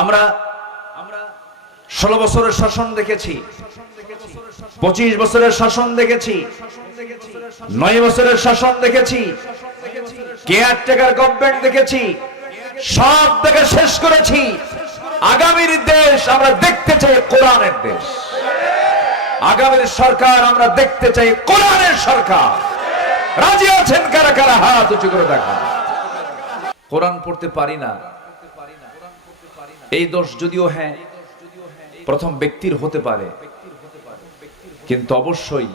আমরা 16 বছরের শাসন দেখেছি, 25 বছরের শাসন দেখেছি, 9 বছরের শাসন দেখেছি, কেয়ারটেকার গভর্নমেন্ট দেখেছি, সব দেখে শেষ করেছি। আগামীর দেশ আমরা দেখতে চাই কোরআনের দেশ। আগামীর সরকার আমরা দেখতে চাই কোরআনের সরকার। রাজি আছেন কারা কারা? হাত উঁচু করে দেখান। কোরআন পড়তে পারি না, এই দোষ যদিও হ্যাঁ প্রথম ব্যক্তির হতে পারে, কিন্তু অবশ্যই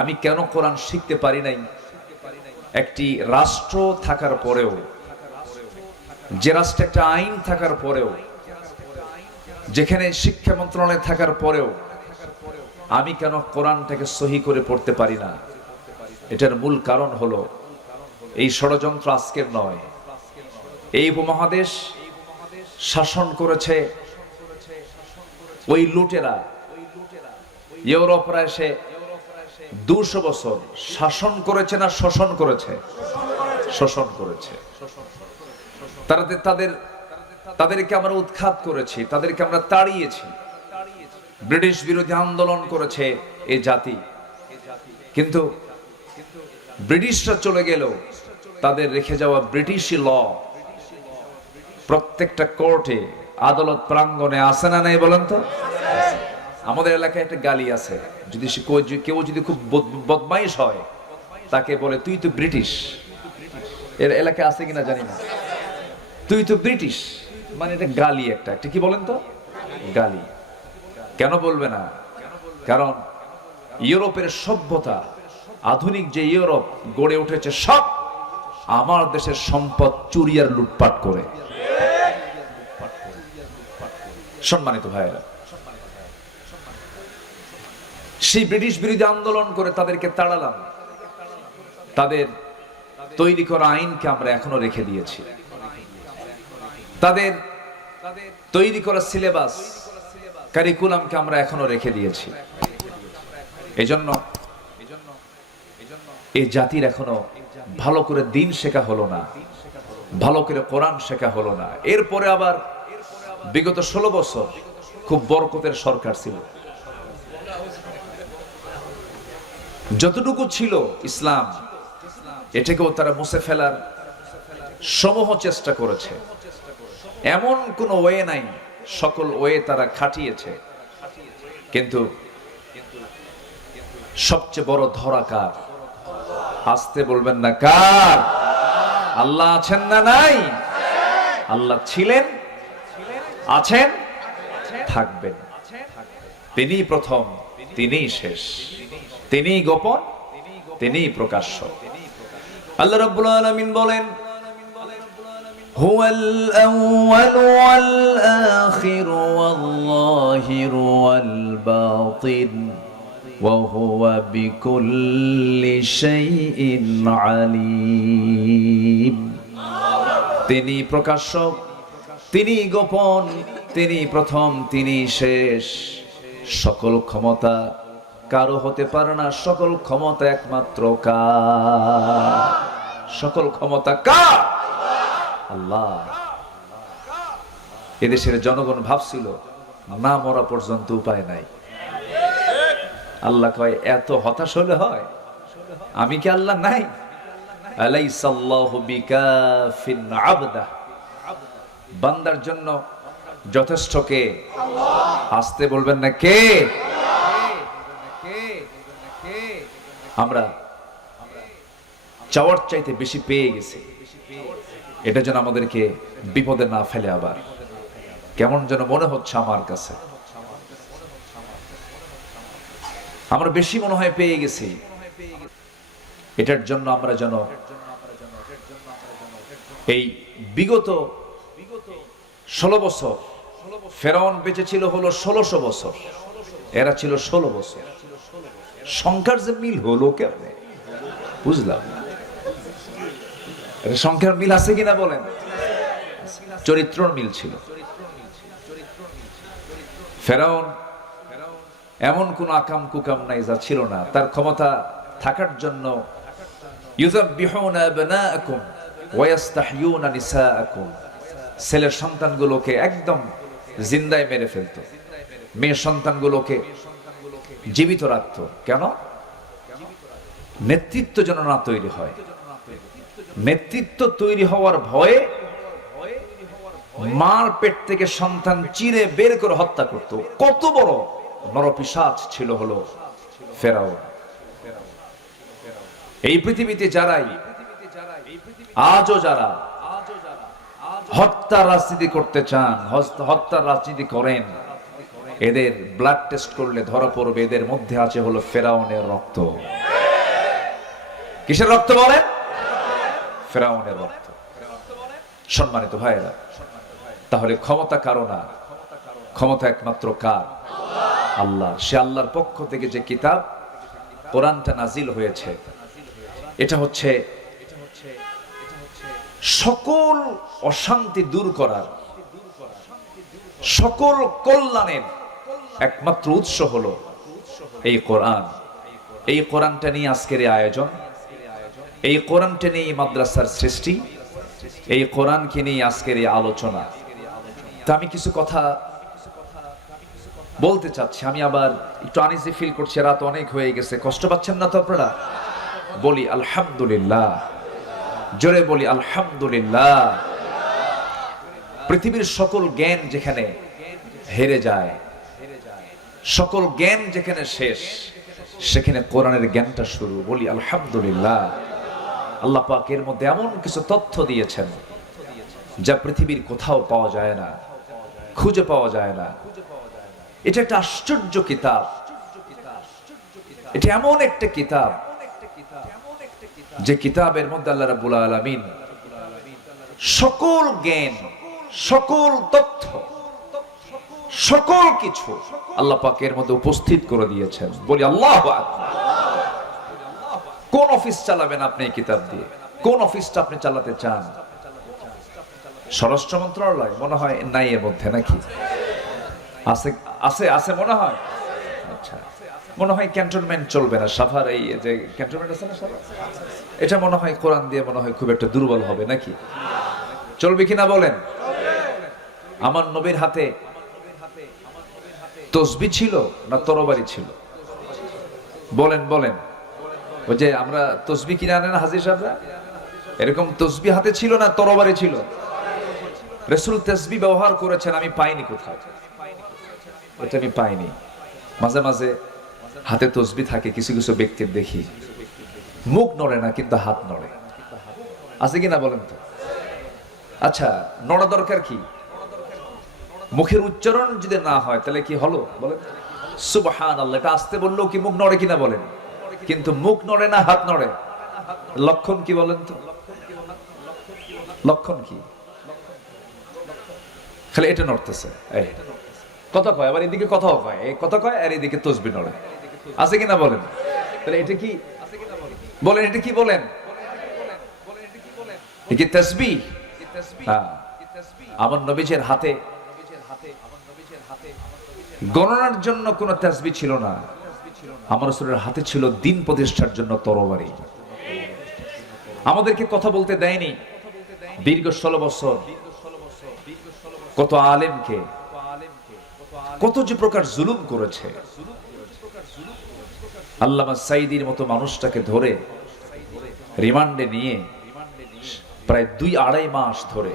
আমি কেন কোরআন শিখতে পারি নাই? একটি রাষ্ট্র থাকার পরেও, যে রাষ্ট্রে একটা আইন থাকার পরেও, যেখানে শিক্ষা মন্ত্রণালয় থাকার পরেও আমি কেন কোরআনটাকে সহি করে পড়তে পারি না? এটার মূল কারণ হলো এই ষড়যন্ত্র আজকের নয়। এই উপমহাদেশ শাসন করেছে ওই লুটেরা। ইউরোপরা এসে 200 বছর শাসন করেছে না শোষণ করেছে? শোষণ করেছে। তাদেরকে আমরা উৎখাত করেছি, তাদেরকে আমরা তাড়িয়েছি। ব্রিটিশ বিরোধী আন্দোলন করেছে এই জাতি, কিন্তু ব্রিটিশরা চলে গেল, তাদের রেখে যাওয়া ব্রিটিশি ল প্রত্যেকটা কোর্টে, আদালত প্রাঙ্গণে আছে না নাই বলেন তো? আমাদের এলাকায় একটা গালি আছে, যদি কেউ যদি খুব বদমাইশ হয় তাকে বলে তুই তো ব্রিটিশ। এর এলাকায় আছে কিনা জানি না। তুই তো ব্রিটিশ মানে এটা গালি, একটা কি বলেন তো? গালি। কেন বলবে না? কারণ ইউরোপের সভ্যতা, আধুনিক যে ইউরোপ গড়ে উঠেছে, সব আমার দেশের সম্পদ চুরি আর লুটপাট করে। সম্মানিত ভাইয়েরা, সেই ব্রিটিশ বিরোধী আন্দোলন করে তাদেরকে তাড়ালাম। তাদের তৈরি করা আইনকে আমরা এখনো রেখে দিয়েছি। তাদের তৈরি করা সিলেবাস, কারিকুলামকে আমরা এখনো রেখে দিয়েছি। এজন্য এই জাতির এখনো ভালো করে দিন শেখা হলো না, ভালো করে কোরআন শেখা হলো না। এরপরে আবার বিগত 16 বছর খুব বরকতের সরকার ছিল। যতটুকু ছিল ইসলাম, এটাকেও তারা মুছে ফেলার সমূহ চেষ্টা করেছে। এমন কোন ওয়ে নাই, সকল ওয়ে তারা খাটিয়েছে, কিন্তু সবচেয়ে বড় ধরা কার? আসতে বলবেন না কার? আল্লাহ আছেন না নাই? আল্লাহ ছিলেন, আছেন, থাকবেন। তিনি প্রথম, তিনি শেষ, তিনি গোপন, তিনি প্রকাশ্য। আল্লাহ রাব্বুল আলামিন বলেন, হুয়াল আউয়ালু ওয়াল আখিরু ওয়াল যাহিরু ওয়াল বাতিন ওয়া হুয়া বিকুল্লি শাইইন আলীম। তিনি প্রকাশ্য, তিনি গোপন, তিনি প্রথম, তিনি শেষ। সকল ক্ষমতা কারো হতে পারে না, সকল ক্ষমতা একমাত্র কার? সকল ক্ষমতা কার? আল্লাহ। এদেশের জনগণ ভাবছিল না মরা পর্যন্ত উপায় নাই। আল্লাহ কয় এত হতাশ হলে হয়? আমি কি আল্লাহ নাই? আলাইসাল্লাহু বিকাফিন আবদা। বান্দার জন্য যথেষ্ট কে? আসতে বলবেন না কে? আমরা চাওয়ার চাইতে বেশি পেয়ে গেছি। এটা যেন আমাদেরকে বিপদে না ফেলে। আবার কেমন যেন মনে হচ্ছে আমার কাছে, আমরা বেশি মনে হয় পেয়ে গেছি। এটার জন্য আমরা যেন এই বিগত 16 বছর, ফেরাউন বেঁচে ছিল হলো 1600 বছর, এরা ছিল 16 বছর। সংখ্যার যে মিল হলো কেমনে বুঝলাম না। সংখ্যার মিল আছে কিনা বলেন? চরিত্রর মিল ছিল। ফেরাউন এমন কোন আকাম কুকাম নাই যা ছিল না। তার ক্ষমতা থাকার জন্য ইউযাব্বিহুনা আবনাআকুম ওয়া ইস্তাহইয়ুনা নিসাআকুম, ছেলের সন্তানগুলোকে একদম জিন্দায় মেরে ফেলতো, মেয়ের সন্তানগুলোকে জীবিত রাখতো। কেন? নেতৃত্ব যেন না তৈরি হয়। নেতৃত্ব তৈরি হওয়ার ভয়ে মার পেট থেকে সন্তান চিরে বের করে হত্যা করত। কত বড় নরপিশাচ ছিল হলো ফেরাউন। এই পৃথিবীতে যারাই আজও যারা হত্যার রাজনীতি করতে চান, হত্যার রাজনীতি করেন, এদের ব্লাড টেস্ট করলে ধরা পড়বে এদের মধ্যে আছে হলো ফেরাউনের রক্ত। কিসের রক্ত বলেন? ফেরাউনের রক্ত। সম্মানিত ভাইরা, তাহলে ক্ষমতা কারো না, ক্ষমতা একমাত্র কার? আল্লাহ। সে আল্লাহর পক্ষ থেকে যে কিতাব কোরআনটা নাজিল হয়েছে, এটা হচ্ছে সকল অশান্তি দূর করার, সকল কল্যাণের একমাত্র উৎস হলো এই কোরআন। এই কোরআনটা নিয়ে আজকের এই আয়োজন, এই কোরআনটা নিয়ে মাদ্রাসার সৃষ্টি, এই কোরআনকে নিয়ে আজকের এই আলোচনা। তা আমি কিছু কথা বলতে চাচ্ছি। আমি আবার একটু আনইজি ফিল করছি, রাত অনেক হয়ে গেছে। কষ্ট পাচ্ছেন না তো আপনারা? বলি আলহামদুলিল্লাহ, জোরে বলি আলহামদুলিল্লাহ। পৃথিবীর সকল জ্ঞান যেখানে হেরে যায়, সকল জ্ঞান যেখানে শেষ, সেখানে কোরআনের জ্ঞানটা শুরু। বলি আলহামদুলিল্লাহ। আল্লাহ পাক এর মধ্যে এমন কিছু তথ্য দিয়েছেন যা পৃথিবীর কোথাও পাওয়া যায় না, খুঁজে পাওয়া যায় না। এটা একটা আশ্চর্য কিতাব। এটা এমন একটা কিতাব যে কিতাবের মধ্যে আল্লাহ রাব্বুল আলামিন সকল জ্ঞান, সকল তথ্য, সকল কিছু আল্লাহ পাকের মধ্যে উপস্থিত করে দিয়েছেন। বলি আল্লাহু আকবার। কোন অফিস চালাবেন আপনি এই কিতাব দিয়ে? কোন অফিসটা আপনি চালাতে চান? স্বরাষ্ট্র মন্ত্রণালয় মনে হয় নাই এর মধ্যে, নাকি আছে? আছে আছে মনে হয়। আচ্ছা, মনে হয় ক্যান্টনমেন্ট চলবে না, সাভার এই যে ক্যান্টনমেন্ট আছে না সাভার, এটা মনে হয় কোরআন দিয়ে মনে হয় খুব একটা দুর্বল হবে, নাকি? চলবে কিনা বলেন? আমার নবীর হাতে তসবিহ ছিল না তরবারি ছিল? বলেন বলেন। ওই যে আমরা তসবিহ কিনে আনেন হাজির সাহেবরা, এরকম তসবিহ হাতে ছিল না তরবারি ছিল? রাসূল তসবিহ ব্যবহার করেছেন, আমি পাইনি কোথাও, এটা আমি পাইনি। মাঝে মাঝে হাতে তসবিহ থাকে কিছু কিছু ব্যক্তির, দেখি মুখ নড়ে না কিন্তু হাত নড়ে, আছে কিনা বলেন তো? আচ্ছা, নড়া দরকার কি? মুখের উচ্চারণ যদি না হয় তাহলে কি হলো বলেন? সুবহানাল্লাহ, এটা আসতে বললেও কি মুখ নড়ে কিনা বলেন? কিন্তু মুখ নড়ে না, হাত নড়ে। লক্ষণ কি বলেন তো? লক্ষণ কি? খালি এটা নড়তেছে, এই কথা কয়, আবার এদিকে কথাও কয়, এই কথা কয় আর এদিকে তসবিহ নড়ে, আছে কিনা বলেন? তাহলে এটা কি বলেন? এটা কি বলেন? কি তাসবিহ? আমার নবীজির হাতে গণনার জন্য কোন তাসবিহ ছিল না, আমার রাসূলের হাতে ছিল দ্বীন প্রতিষ্ঠার জন্য তরবারি। আমাদেরকে কথা বলতে দেয়নি দীর্ঘ 16 বছর। কত আলেমকে কত যে প্রকার জুলুম করেছে। আল্লামা সাঈদীর মতো মানুষটাকে ধরে রিমান্ডে নিয়ে প্রায় 2-2.5 মাস ধরে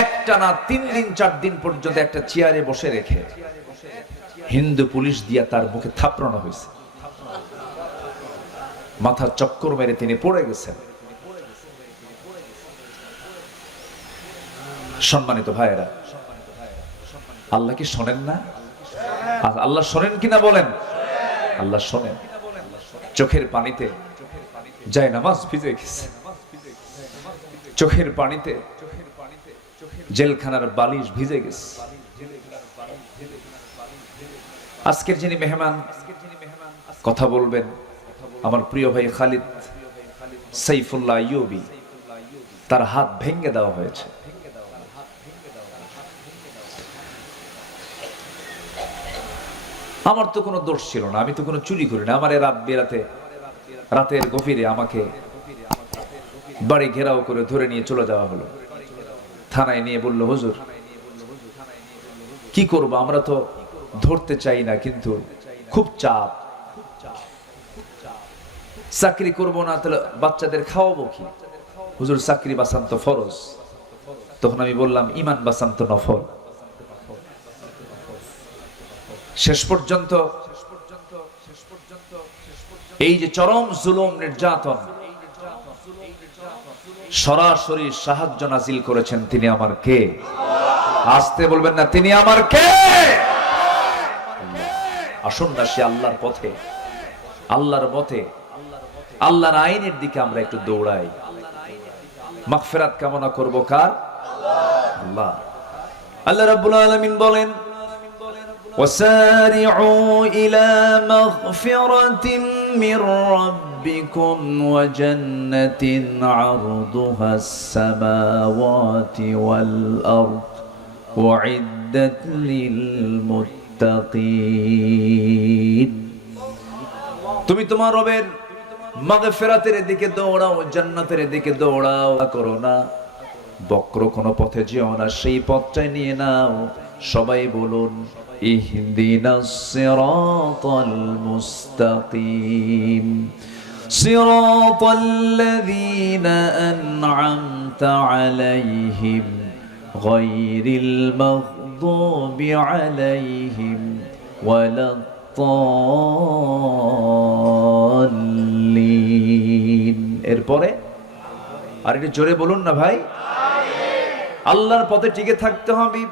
একটানা 3 দিন 4 দিন পর্যন্ত একটা চেয়ারে বসে রেখে হিন্দু পুলিশ দিয়া তার মুখে থাপড়ানো হয়েছে। মাথা চক্কর মেরে তিনি পড়ে গেছেন। সম্মানিত ভাইয়েরা, আল্লাহ কি শোনেন না? আল্লাহ শোনেন কিনা বলেন? আল্লাহ শোনেন। চোখের পানিতে যায় নামাজ ভিজে গেছে, চোখের পানিতে জেলখানার বালিশ ভিজে গেছে। আজকের যিনি মেহমান কথা বলবেন, আমার প্রিয় ভাই খালিদ সাইফুল্লাহ আইয়ুবী, তার হাত ভেঙে দেওয়া হয়েছে। আমার তো কোনো দোষ ছিল না, আমি তো কোনো চুরি করি না। আমার রাত বেরাতে, রাতের গভীরে আমাকে বাড়ি ঘেরাও করে ধরে নিয়ে চলে যাওয়া হলো। থানায় নিয়ে বলল, হুজুর কি করব, আমরা তো ধরতে চাই না, কিন্তু খুব চাপ, চাকরি করব না তাহলে বাচ্চাদের খাওয়াবো কি? হুজুর চাকরি বাঁচান তো ফরজ। তখন আমি বললাম, ইমান বাঁচান তো নফল। শেষ পর্যন্ত এই যে চরম জুলুম নির্যাতন, সরাসরি সাহায্য নাজিল করেছেন তিনি আমার কে? আসতে বলবেন না, তিনি আমার কে? আসুন না সে আল্লাহর পথে, আল্লাহর পথে, আল্লাহর আইনের দিকে আমরা একটু দৌড়াই। মাগফিরাত কামনা করব কার? আল্লাহ। আল্লাহ রাব্বুল আলামিন বলেন, وسارعوا إلى مغفرة من ربكم وجنة عرضها السماوات والأرض أعدت للمتقين। তুমি তোমার রবের মাগফিরাতের দিকে দৌড়াও, জান্নাতের দিকে দৌড়াও, করো না বক্র কোনো পথে যেও না, সেই পথটাই নিয়ে নাও। সবাই বলুন, ইহদিনাস সিরাতাল মুস্তাকিম সিরাতাল্লাযীনা আন'আমতা আলাইহিম গায়রিল মাগদুবি আলাইহিম ওয়ালাদ-দাল্লিন। এরপরে আর একটু জোরে বলুন না ভাই। আল্লাহর পথে টিকে থাকতে হবে।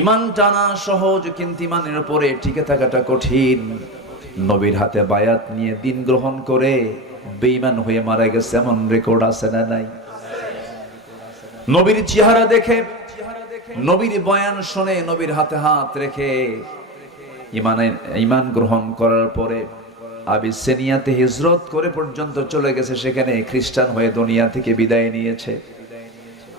ঈমান টানা সহজ, কিন্তু ঈমানের উপরে টিকে থাকাটা কঠিন। নবীর হাতে বায়াত নিয়ে দিন গ্রহণ করে বেঈমান হয়ে মারা গেছে এমন রেকর্ড আছে না নাই? নবীর চেহারা দেখে, নবীর বয়ান শুনে, নবীর হাতে হাত রেখে ঈমান গ্রহণ করার পরে আবিসিনিয়াতে হিজরত করে পর্যন্ত চলে গেছে, সেখানে খ্রিস্টান হয়ে দুনিয়া থেকে বিদায় নিয়েছে।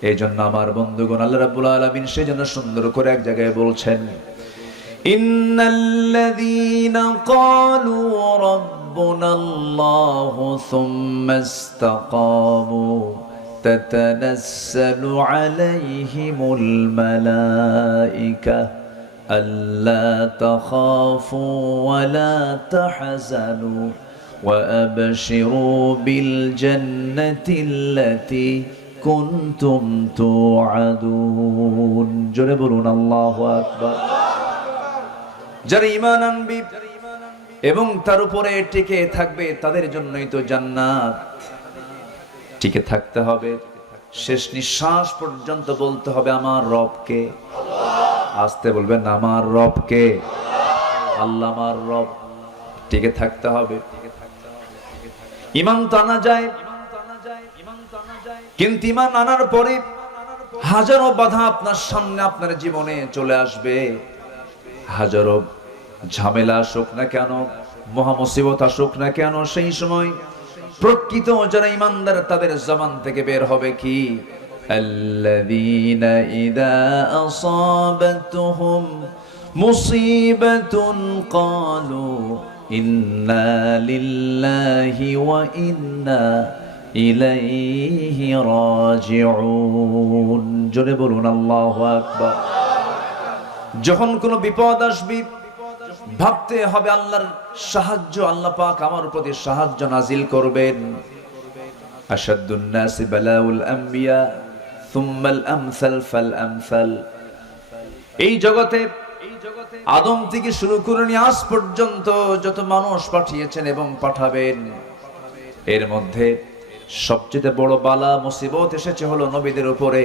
এই জন্য আমার বন্ধুগণ, আল্লাহ রাব্বুল আলামিন সেজন্য সুন্দর করে এক জায়গায় বলছেন, ইন্নাল্লাযীনা ক্বালু রাব্বুনাল্লাহু সুম্মা ইসতাকামু তাতানাসসালু আলাইহিমুল মালায়েকা আল্লা তাখাফু ওয়া লা তাহজানু ওয়া আবশিরু বিল জান্নাতিল্লাতী কুনতুম তুআদুন। জোরে বলুন আল্লাহু আকবার। যারা ঈমান আনবে এবং তার উপরে টিকে থাকবে তাদের জন্যই তো জান্নাত। টিকে থাকতে হবে, শেষ নিঃশ্বাস পর্যন্ত বলতে হবে আমার রবকে। আসতে বলবেন, আমার রবকে। আল্লাহ আমার রব। টিকে থাকতে হবে। ঈমান তো আনা যায়, কিন্তু ঈমান আনার পরে হাজারো বাধা আপনার সামনে, আপনার জীবনে চলে আসবে। হাজারো ঝামেলা আসুক না কেন, মহা মুসিবত আসুক না কেন, সেই সময় প্রকৃত যারা ঈমানদার তাদের জবান থেকে বের হবে কি? আল্লাযীনা ইযা আসাবাতুহুম মুসিবাতুন ক্বালু ইন্না লিল্লাহি ওয়া ইন্না ইলাইহি রাজিউন। জোরে বলুন আল্লাহু আকবার। যখন কোনো বিপদ আসবে ভাবতে হবে আল্লাহর সাহায্য, আল্লাহ পাক আমার প্রতি সাহায্য নাজিল করবেন। আশাদ্দুন নাসি বালাউল আম্বিয়া সুম্মাল আমসাল ফাল আমসাল। এই জগতে আদম থেকে শুরু করে নিয়ে আজ পর্যন্ত যত মানুষ পাঠিয়েছেন এবং পাঠাবেন, এর মধ্যে সবচেয়ে বড় বালা মুসিবত এসেছে হলো নবীদের উপরে।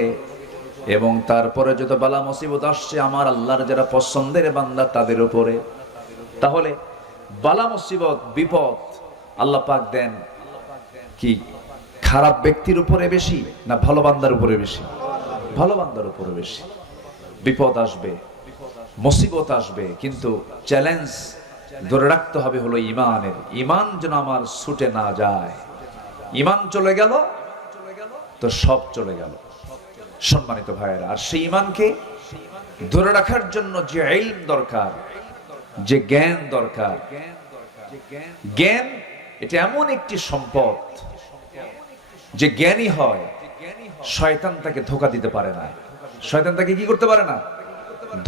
এবং তারপরে যত বালা মুসিবত আসছে আমার আল্লাহর যারা পছন্দের বান্দা তাদের উপরে। তাহলে বালা মুসিবত বিপদ আল্লাহ পাক দেন কি খারাপ ব্যক্তির উপরে বেশি না ভালো বান্দার উপরে বেশি? ভালো বান্দার উপরে বেশি। বিপদ আসবে, মুসিবত আসবে, কিন্তু চ্যালেঞ্জ ধরে রাখতে হবে হলো ঈমানের। ঈমান যেন আমার ছুটে না যায়। ঈমান চলে গেল তো সব চলে গেল। সম্মানিত ভাইয়েরা, আর সেই ঈমানকে ধরে রাখার জন্য যে ইলম দরকার, যে জ্ঞান দরকার, জ্ঞান এটা এমন একটি সম্পদ যে জ্ঞানী হয় শয়তান তাকে ধোঁকা দিতে পারে না। শয়তান তাকে কি করতে পারে না?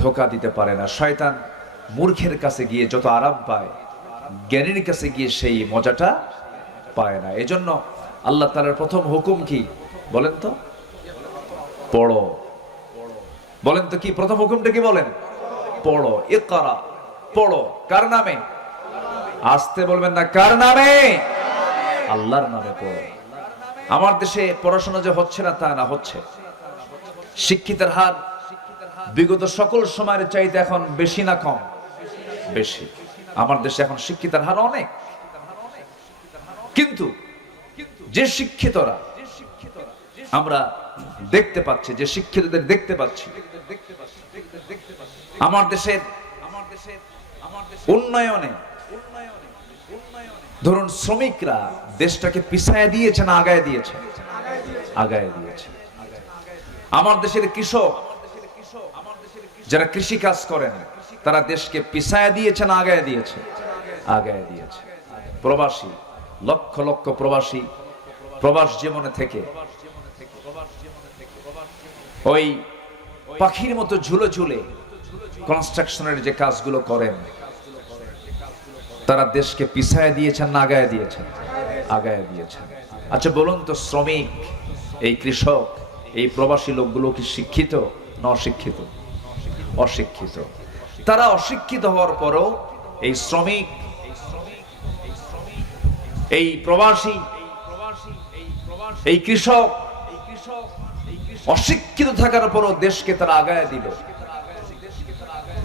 ধোঁকা দিতে পারে না। শয়তান মূর্খের কাছে গিয়ে যত আরাম পায়, জ্ঞানীর কাছে গিয়ে সেই মজাটা পায় না। এজন্য আল্লাহ তাআলার প্রথম হুকুম কি বলেন তো? পড়ো। বলেন তো কি প্রথম হুকুমটা কি বলেন? পড়ো। ইকরা, পড়ো। কার নামে? আসতে বলবেন না, কার নামে? আল্লাহর নামে পড়ো। আমার দেশে পড়াশোনা যে হচ্ছে না তা না, হচ্ছে। শিক্ষিতের হার বিগত সকল সময়ের চাইতে এখন বেশি না কম? বেশি। আমার দেশে এখন শিক্ষিতের হার অনেক। কিন্তু যে শিক্ষিতরা আমরা দেখতে পাচ্ছি, যে শিক্ষিতদের দেখতে পাচ্ছি, আমার দেশের উন্নয়নে ধরুন শ্রমিকরা দেশটাকে পিছায় দিয়েছে না আগায় দিয়েছে? আগায় দিয়েছে। আমার দেশের কৃষক যারা কৃষি কাজ করেন তারা দেশকে পিছায় দিয়েছে না আগায় দিয়েছে? আগায় দিয়েছে। প্রবাসী, লক্ষ লক্ষ প্রবাসী প্রবাস জীবনে থেকে ওই পাখির মতো ঝুলে ঝুলে কনস্ট্রাকশনের যে কাজগুলো করেন তারা দেশকে পিছায় দিয়েছেন না আগায় দিয়েছেন? আগায় দিয়েছেন। আচ্ছা বলুন তো, শ্রমিক, এই কৃষক, এই প্রবাসী লোকগুলো কি শিক্ষিত না অশিক্ষিত? অশিক্ষিত। তারা অশিক্ষিত হওয়ার পরও এই শ্রমিক, এই প্রবাসী, এই কৃষক অশিক্ষিত থাকার পরও দেশকে তারা আগায় দিল,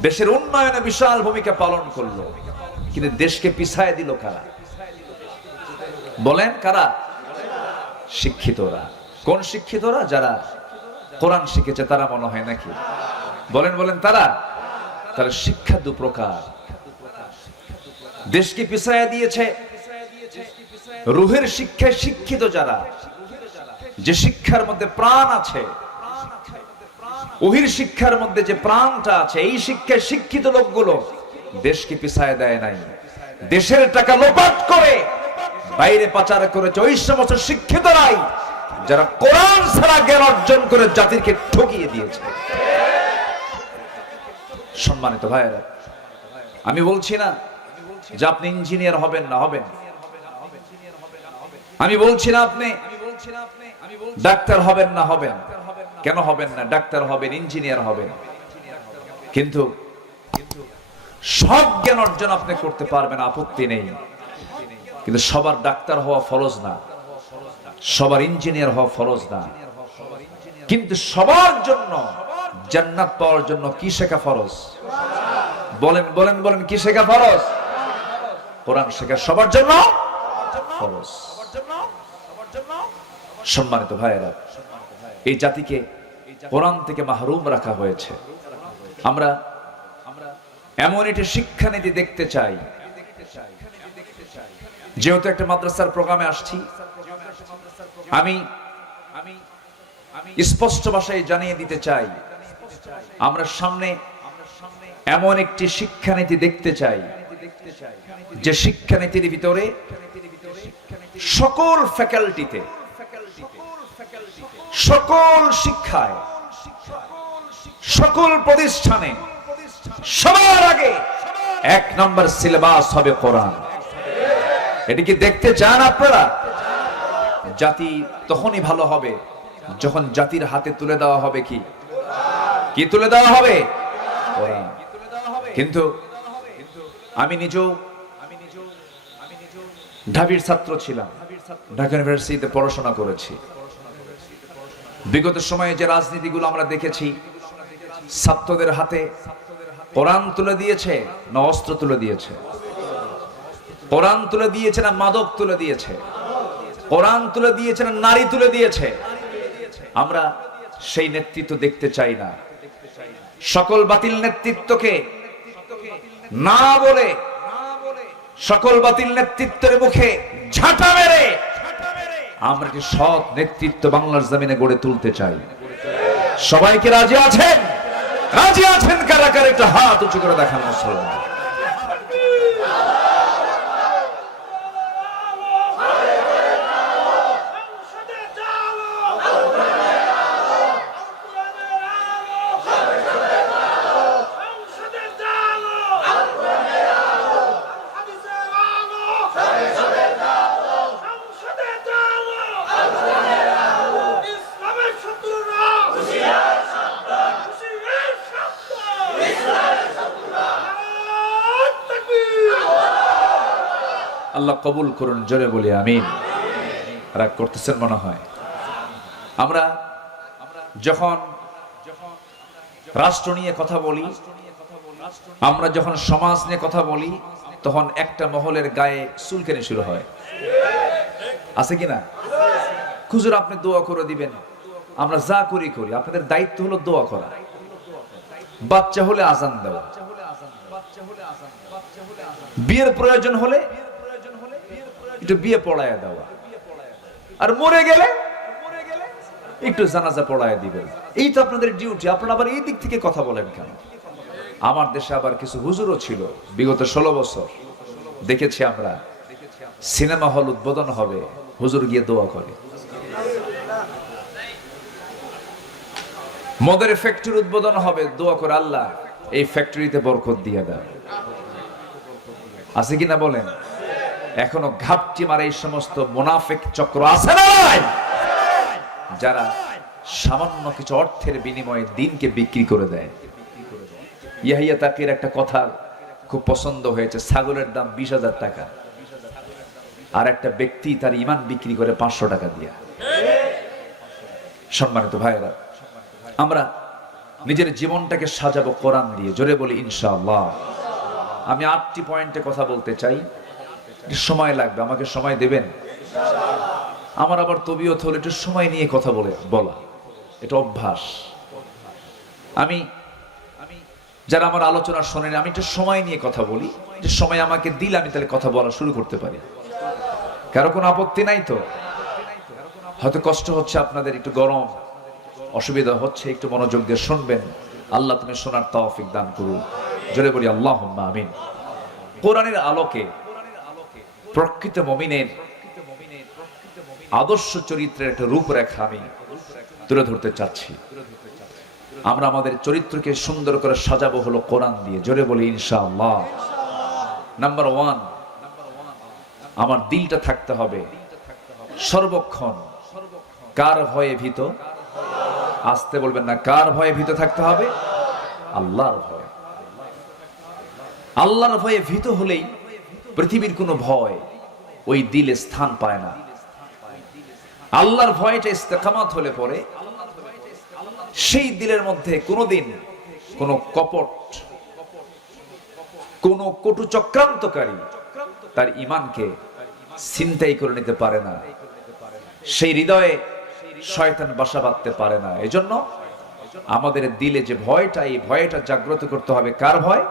দেশের উন্নয়নে বিশাল ভূমিকা পালন করলো। কিন্তু দেশকে পিছায় দিল কারা? বলেন কারা? শিক্ষিতরা। কোন শিক্ষিতরা? যারা কোরআন শিখেছে তারা মনে হয় নাকি? বলেন বলেন তারা। তারা শিক্ষা দু প্রকার। দেশকে পিছায় দিয়েছে রুহের শিক্ষায় শিক্ষিত যারা, যে শিক্ষার মধ্যে প্রাণ আছে, ওহির শিক্ষার মধ্যে যে প্রাণটা আছে, এই শিক্ষায় শিক্ষিত লোকগুলো দেশকে পিছায় দেয় নাই। দেশের টাকা লোপাট করে বাইরে পাচার করেছে ওই সমস্ত শিক্ষিতরাই যারা কোরআন ছাড়া জ্ঞান অর্জন করে জাতিকে ঠকিয়ে দিয়েছে। সম্মানিত ভাইয়েরা, আমি বলছি না যে আপনি ইঞ্জিনিয়ার হবেন না, হবেন। আমি বলছি না আপনি ডাক্তার হবেন না, হবেন। কেন হবেন না? ডাক্তার হবেন, ইঞ্জিনিয়ার হবেন। কিন্তু সব জ্ঞান অর্জন আপনি করতে পারবেন, আপত্তি নেই। কিন্তু সবার ডাক্তার হওয়া ফরজ না, সবার ইঞ্জিনিয়ার হওয়া ফরজ না। কিন্তু সবার জন্য জান্নাত পাওয়ার জন্য কি শেখা ফরজ? বলেন বলেন বলেন, কি শেখা ফরজ? কোরআন শেখা সবার জন্য ফরজ। সম্মানিত ভাইয়েরা, এই জাতিকে কোরআন থেকে মাহরুম রাখা হয়েছে। আমরা এমন একটি শিক্ষানীতি দেখতে চাই। যেহেতু একটা মাদ্রাসার প্রোগ্রামে আসছি, আমি স্পষ্ট ভাষায় জানিয়ে দিতে চাই, আমরা সামনে এমন একটি শিক্ষানীতি দেখতে চাই যে শিক্ষানীতির ভিতরে সকল ফ্যাকাল্টিতে, সকল শিক্ষায়, সকল প্রতিষ্ঠানে সবার আগে এক নম্বর সিলেবাস হবে কোরআন। এটি কি দেখতে চান আপনারা? জাতি তখনই ভালো হবে যখন জাতির হাতে তুলে দেওয়া হবে কি তুলে দেওয়া হবে? কোরআন। কিন্তু আমি নিজেও ঢাবির ছাত্র ছিলাম, ঢাকা ইউনিভার্সিটিতে পড়াশোনা করেছি। বিগত সময়ে যে রাজনীতিগুলো আমরা দেখেছি, ছাত্রদের হাতে কোরআন তুলে দিয়েছে না অস্ত্র তুলে দিয়েছে? কোরআন তুলে দিয়েছে না মাদক তুলে দিয়েছে? কোরআন তুলে দিয়েছে না নারী তুলে দিয়েছে? আমরা সেই নেতৃত্ব দেখতে চাই না। সকল বাতিল নেতৃত্বকে না বলে, সকল বাতিল নেতৃত্বের মুখে ঝাঁটা মেরে আমরা একটি সৎ নেতৃত্ব বাংলার জমিনে গড়ে তুলতে চাই। সবাইকে রাজি আছেন? রাজি আছেন কারা কারা? একটা হাত উঁচু করে দেখান মুসলমান। আল্লাহ কবুল করুন, জোরে বলি আমিন। রাগ করতেছেন মনে হয়। আমরা যখন রাষ্ট্র নিয়ে কথা বলি, আমরা যখন সমাজ নিয়ে কথা বলি, তখন একটা মহলের গায়ে চুলকানি শুরু হয়, আছে কিনা? হুজুর আপনি দোয়া করে দিবেন। আমরা যা করি, আপনাদের দায়িত্ব হলো দোয়া করা। বাচ্চা হলে আজান দেওয়া, বিয়ের প্রয়োজন হলে একটু বিয়ে পড়ায় দেওয়া, আর মরে গেলে একটু জানাজা পড়ায় দিবেন। এই তো আপনাদের ডিউটি। আপনারা আবার এই দিক থেকে কথা বলেন কেন? আমার দেশে আবার কিছু হুজুরও ছিল, বিগত 16 বছর দেখেছি আমরা, সিনেমা হল উদ্বোধন হবে, হুজুর গিয়ে দোয়া করে। মদের ফ্যাক্টরি উদ্বোধন হবে, দোয়া করে আল্লাহ এই ফ্যাক্টরিতে বরকত দিয়ে দাও। আছে কিনা বলেন? এখনো ঘাপটি মারে এই সমস্ত মুনাফিক চক্র আছে না, যারা সামান্য কিছু অর্থের বিনিময়ে দিনকে বিক্রি করে দেয়। ইয়াহিয়া তাকির একটা কথা খুব পছন্দ হয়েছে, ছাগলের দাম 20,000 টাকা, আর একটা ব্যক্তি তার ঈমান বিক্রি করে 500 টাকা দিয়া। সম্মানিত ভাইয়েরা, আমরা নিজের জীবনটাকে সাজাবো কোরআন দিয়ে, জোরে বলি ইনশাআল্লাহ। আমি 8টি পয়েন্টে কথা বলতে চাই, সময় লাগবে, আমাকে সময় দেবেন? আমার আবার তবিয়ত হলো একটু সময় নিয়ে কথা বলা, এটা অভ্যাস। আমি যারা আমার আলোচনা শোনেন, আমি একটু সময় নিয়ে কথা বলি, যে সময় আমাকে দিলে আমি তাহলে কথা বলা শুরু করতে পারি। কারো কোনো আপত্তি নাই তো? হয়তো কষ্ট হচ্ছে আপনাদের, একটু গরম, অসুবিধা হচ্ছে, একটু মনোযোগ দিয়ে শুনবেন। আল্লাহ তুমি শোনার তৌফিক দান করুন, জোরে বলি আল্লাহুম্মা আমিন। কোরআনের আলোকে প্রকৃত মুমিনের আদর্শ চরিত্রের একটা রূপরেখা আমি তুলে ধরতে চাচ্ছি। আমরা আমাদের চরিত্রকে সুন্দর করে সাজাবো হলো কোরআন দিয়ে, জোরে বলি ইনশাআল্লাহ। নাম্বার 1, আমার দিলটা থাকতে হবে সর্বক্ষণ কার ভয়ে ভীত? আসতে বলবেন না, কার ভয়ে ভীত থাকতে হবে? আল্লাহর ভয়ে। আল্লাহর ভয়ে ভীত হলেই পৃথিবীর কোনো ভয় ওই দিলে স্থান পায় না। আল্লাহর ভয়টা ইস্তেকামাত হলে পরে সেই দিলের মধ্যে কোনোদিন কোনো কপট, কোনো কটু চক্রান্তকারী তার ঈমানকে ছিনতাই করে নিতে পারে না, সেই হৃদয়ে শয়তান বাসা বাঁধতে পারে না। এজন্য আমাদের দিলে যে ভয়টা, এই ভয়টা জাগ্রত করতে হবে। কার ভয়?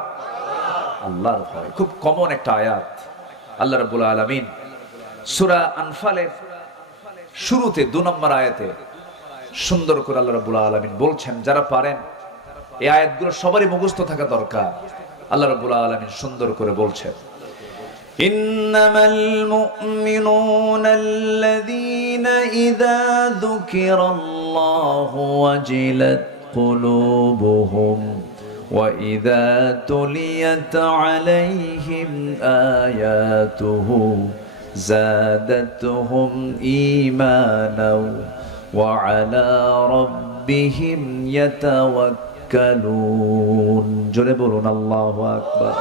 আল্লাহর ভয়। খুব কমন একটা আয়াত, আল্লাহ রাব্বুল আলামিন সূরা আনফালের শুরুতে 2 নম্বর আয়াতে সুন্দর করে আল্লাহ রাব্বুল আলামিন বলছেন, যারা পারেন এই আয়াতগুলো সবারই মুখস্থ থাকা দরকার। আল্লাহ রাব্বুল আলামিন সুন্দর করে বলছেন, ইন্নামাল মুমিনুনাল্লাযীনা ইযা যুকিরাল্লাহু ওয়াজিলাত কুলুবুহুম ওয়া ইযা তুলিয়াত আলাইহিম আয়াতুহু যাদাতুহুম ঈমানাও ওয়া আলা রাব্বিহিম ইয়াতাওয়াক্কালুন। জোরে বলুন আল্লাহু আকবার।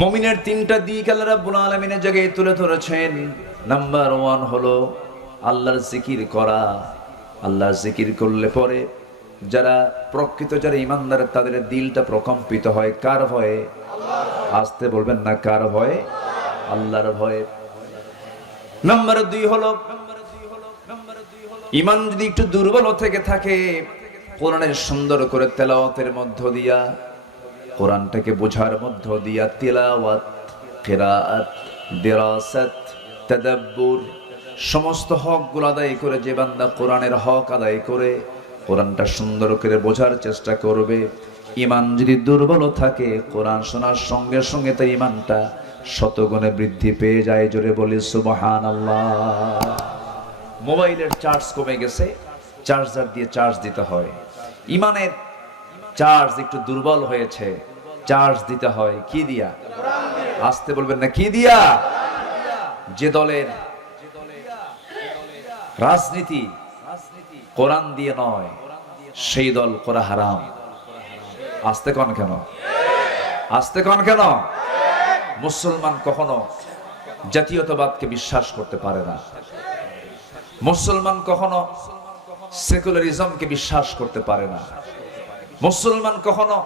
মুমিনের 3টা দিক আল্লাহ রাব্বুল আলামিনের জায়গায় তুলে ধরেছেন। নাম্বার 1 হলো আল্লাহর জিকির করা। আল্লাহর জিকির করলে পরে যারা প্রকৃত যারা ঈমানদার, তাদের দিলটা প্রকম্পিত হয়। কার ভয়ে? আসতে বলবেন না, কার ভয়ে? আল্লাহর ভয়ে। নাম্বার 2 হলো ঈমান যদি একটু দুর্বল থেকে থাকে, কোরআনের সুন্দর করে তেলাওয়াতের মধ্য দিয়া, কোরআনটাকে বোঝার মধ্য দিয়া, তিলাওয়াত, কিরাআত, দিরাসাত, তাদাব্বুর, সমস্ত হকগুলো আদায় করে যে বান্দা কোরআনের হক আদায় করে কোরআনটা সুন্দর করে বোঝার চেষ্টা করবে, ঈমান যদি দুর্বল থাকে, কোরআন শোনার সঙ্গে সঙ্গে তার ঈমানটা শতগুণে বৃদ্ধি পেয়ে যায়। জোরে বলি সুবহানাল্লাহ। মোবাইলের চার্জ কমে গেছে, চার্জার দিয়ে চার্জ দিতে হয়। ঈমানের চার্জ একটু দুর্বল হয়েছে, চার্জ দিতে হয় কি দিয়া? আসতে বলবেন না, কি দিয়া? যে দলের রাজনীতি কোরআন দিয়ে নয়, সেই দল করা হারাম। আসতে কন কেন? আসতে কন কেন? মুসলমান কখনো জাতীয়তাবাদকে বিশ্বাস করতে পারে না। মুসলমান কখনো সেকুলারিজমকে বিশ্বাস করতে পারে না। মুসলমান কখনো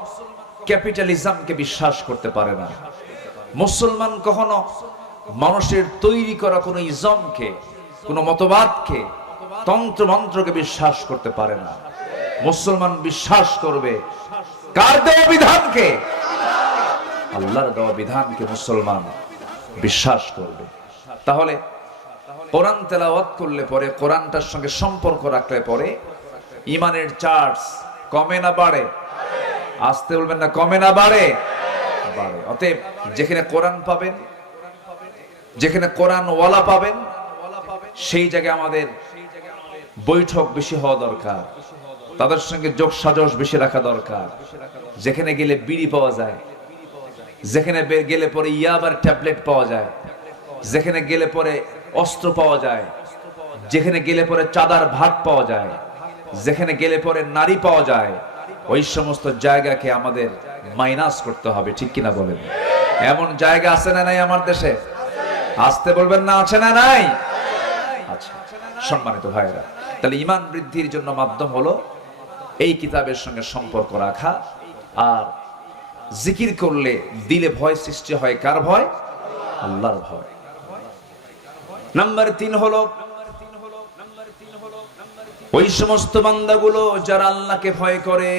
ক্যাপিটালিজমকে বিশ্বাস করতে পারে না। মুসলমান কখনো মানুষের তৈরি করা কোনো ইজমকে, কোনো মতবাদকে, তন্ত্র মন্ত্রকে বিশ্বাস করতে পারে না। মুসলমান বিশ্বাস করবে কার দেওয়া বিধানকে? আল্লাহর দেওয়া বিধানকে মুসলমান বিশ্বাস করবে। তাহলে কোরআন তেলাওয়াত করলে পরে, কোরআনটার সঙ্গে সম্পর্ক রাখলে পরে ইমানের চার্জ কমে না বাড়ে? আসতে বলবেন না, কমে না বাড়ে? বাড়ে। অতএব যেখানে কোরআন পাবেন, যেখানে কোরআন ওয়ালা পাবেন, সেই জায়গায় আমাদের বৈঠক বেশি হওয়া দরকার, তাদের সঙ্গে যোগ সাজস বেশি রাখা দরকার। যেখানে গেলে বিড়ি পাওয়া যায়, যেখানে গেলে পরে ইয়াবার ট্যাবলেট পাওয়া যায়, যেখানে গেলে পরে অস্ত্র পাওয়া যায়, যেখানে গেলে পরে চাঁদার ভাত পাওয়া যায়, যেখানে গেলে পরে নারী পাওয়া যায়, ওই সমস্ত জায়গাকে আমাদের মাইনাস করতে হবে। ঠিক কিনা বলেন? এমন জায়গা আছে না নাই আমার দেশে? আসতে বলবেন না, আছে না নাই? আচ্ছা সম্মানিত ভাইরা, তাহলে ঈমান বৃদ্ধির জন্য মাধ্যম হলো এই কিতাবের সঙ্গে সম্পর্ক রাখা। আর জিকির করলে দিলে ভয় সৃষ্টি হয়। কার ভয়? আল্লাহর ভয়। নাম্বার 3 হলো ওই সমস্ত বান্দাগুলো যারা আল্লাহকে ভয় করে,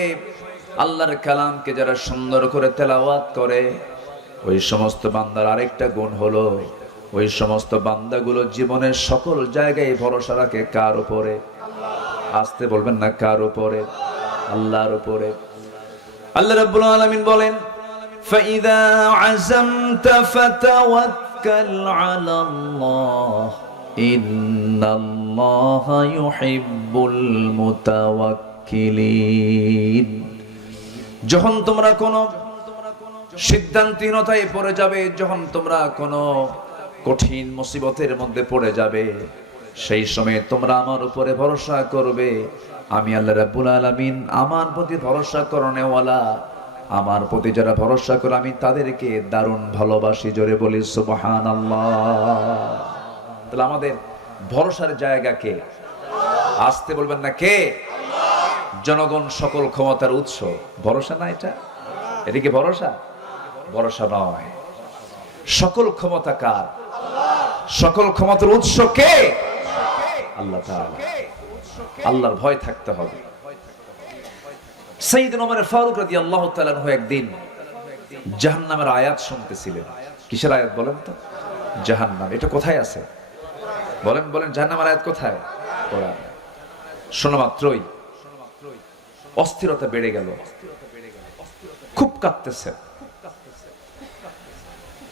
আল্লাহর কালামকে যারা সুন্দর করে তেলাওয়াত করে, ওই সমস্ত বান্দার আরেকটা গুণ হলো ওই সমস্ত বান্দাগুলো জীবনের সকল জায়গায় ভরসা রাখে কার উপরে? আসতে বলবেন না, কার উপরে? আল্লাহর উপরে। আল্লাহ রাব্বুল আলামিন বলেন, ফাইদা আযামতা ফাতাওয়াক্কাল আলাল্লাহ ইন্নাল্লাহা ইউহিব্বুল মুতাওয়াক্কিলিন। যখন তোমরা কোনো সিদ্ধান্তহীনতায় পড়ে যাবে, যখন তোমরা কোনো কঠিন মুসিবতের মধ্যে পড়ে যাবে, সেই সময় তোমরা আমার উপরে ভরসা করবে। আমি আল্লাহ রাব্বুল আলামিন আমার প্রতি ভরসা করনেওয়ালা, আমার প্রতি যারা ভরসা করে আমি তাদেরকে দারুণ ভালোবাসি। জোরে বলি সুবহানাল্লাহ। তাহলে আমাদের ভরসার জায়গা কে? আসতে বলবেন না, কে? জনগণ সকল ক্ষমতার উৎস। ভরসা না এটা? এটা কি ভরসা? ভরসা নয়। সকল ক্ষমতা কার? সকল ক্ষমতার উৎস কে? আল্লাহ তাআলা। আল্লাহর ভয় থাকতে হবে। সাইয়েদনা ওমর ফারুক রাদিয়াল্লাহু তাআলা আনহু একদিন জাহান্নামের আয়াত শুনতেছিলেন। কিসের আয়াত বলেন তো? জাহান্নাম। এটা কোথায় আছে? বলেন বলেন, জাহান্নামের আয়াত কোথায়? কোরআন। শোনা মাত্রই অস্থিরতা বেড়ে গেল, খুব কাঁপতেছে।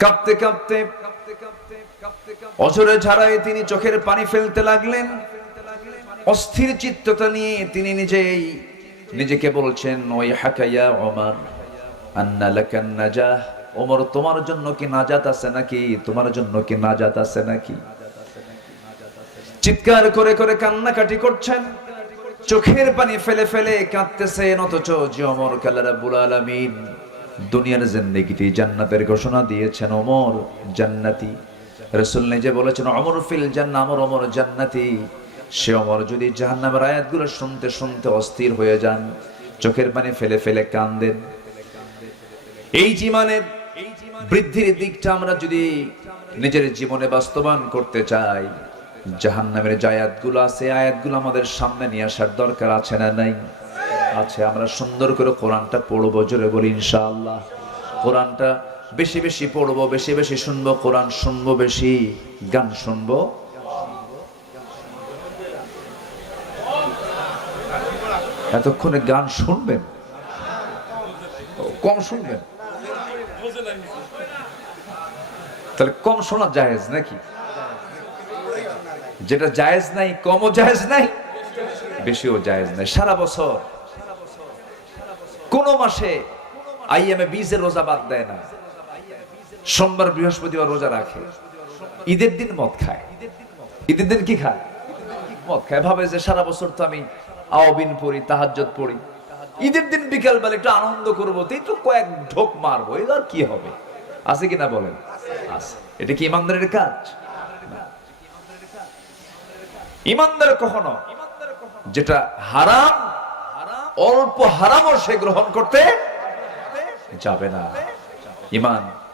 কাঁপতে কাঁপতে অঝরে ঝাড়ায় তিনি চোখের পানি ফেলতে লাগলেন। অস্থির চিত্ততা নিয়ে তিনি নিজেকে বলছেন, ওই হাকায়া ওমর আন্না লাকান নাজাহ। ওমর, তোমার জন্য কি নাজাত আছে নাকি? তোমার জন্য কি নাজাত আছে নাকি? চিৎকার করে করে কান্নাকাটি করছেন, চোখের পানি ফেলে ফেলে কাঁদতেছেন। অথচ যে ওমর আল্লাহ রাব্বুল আলামিন দুনিয়ার জিন্দেগিতে জান্নাতের ঘোষণা দিয়েছেন, ওমর জান্নাতি। রাসূল নিজে বলেছেন, ওমর ফিল জান্নাহ, আমার ওমর জান্নাতি। সে ওমর যদি জাহান্নামের আয়াতগুলো শুনতে শুনতে অস্থির হয়ে যান, চোখের পানি ফেলে ফেলে কাঁদেন। এই জীবনের বৃদ্ধির দিকটা আমরা যদি নিজের জীবনে বাস্তবায়ন করতে চাই, জাহান্নামের যে আয়াতগুলো আছে, আয়াতগুলো আমাদের সামনে নিয়ে আসার দরকার আছে না নাই? আছে। আমরা সুন্দর করে কোরআনটা পড়বো। জোরে বলি ইনশাআল্লাহ। কোরআনটা বেশি বেশি পড়বো, বেশি বেশি শুনবো। কোরআন শুনবো বেশি, গান শুনবো। এতক্ষণে গান শুনবেন, কম শুনবেন? তাহলে কম শোনা জায়েজ নাকি? যেটা জায়েজ নাই, কমও জায়েজ নাই, বেশিও জায়েজ নাই। সারা বছর কোন মাসে আইএমএ 20 এর রোজা বাদ দেয় না, সোমবার বৃহস্পতিবার রোজা রাখে, ঈদের দিন মদ খায়। ঈদের দিন কি খায়? মদ খায়। ভাবে যে সারা বছর তো আমি আওবিন পড়ি, তাহাজ্জুদ পড়ি, ঈদের দিন বিকাল বেলা একটু আনন্দ করবো, তো একটু কয়েক ঢোক মারবো, এর আর কি হবে? আছে কিনা বলেন? আছে। এটা কি ইমানদারের কাজ? ইমানদার কখনো যেটা হারাম, অল্প হারামও সে গ্রহণ করতে যাবে না।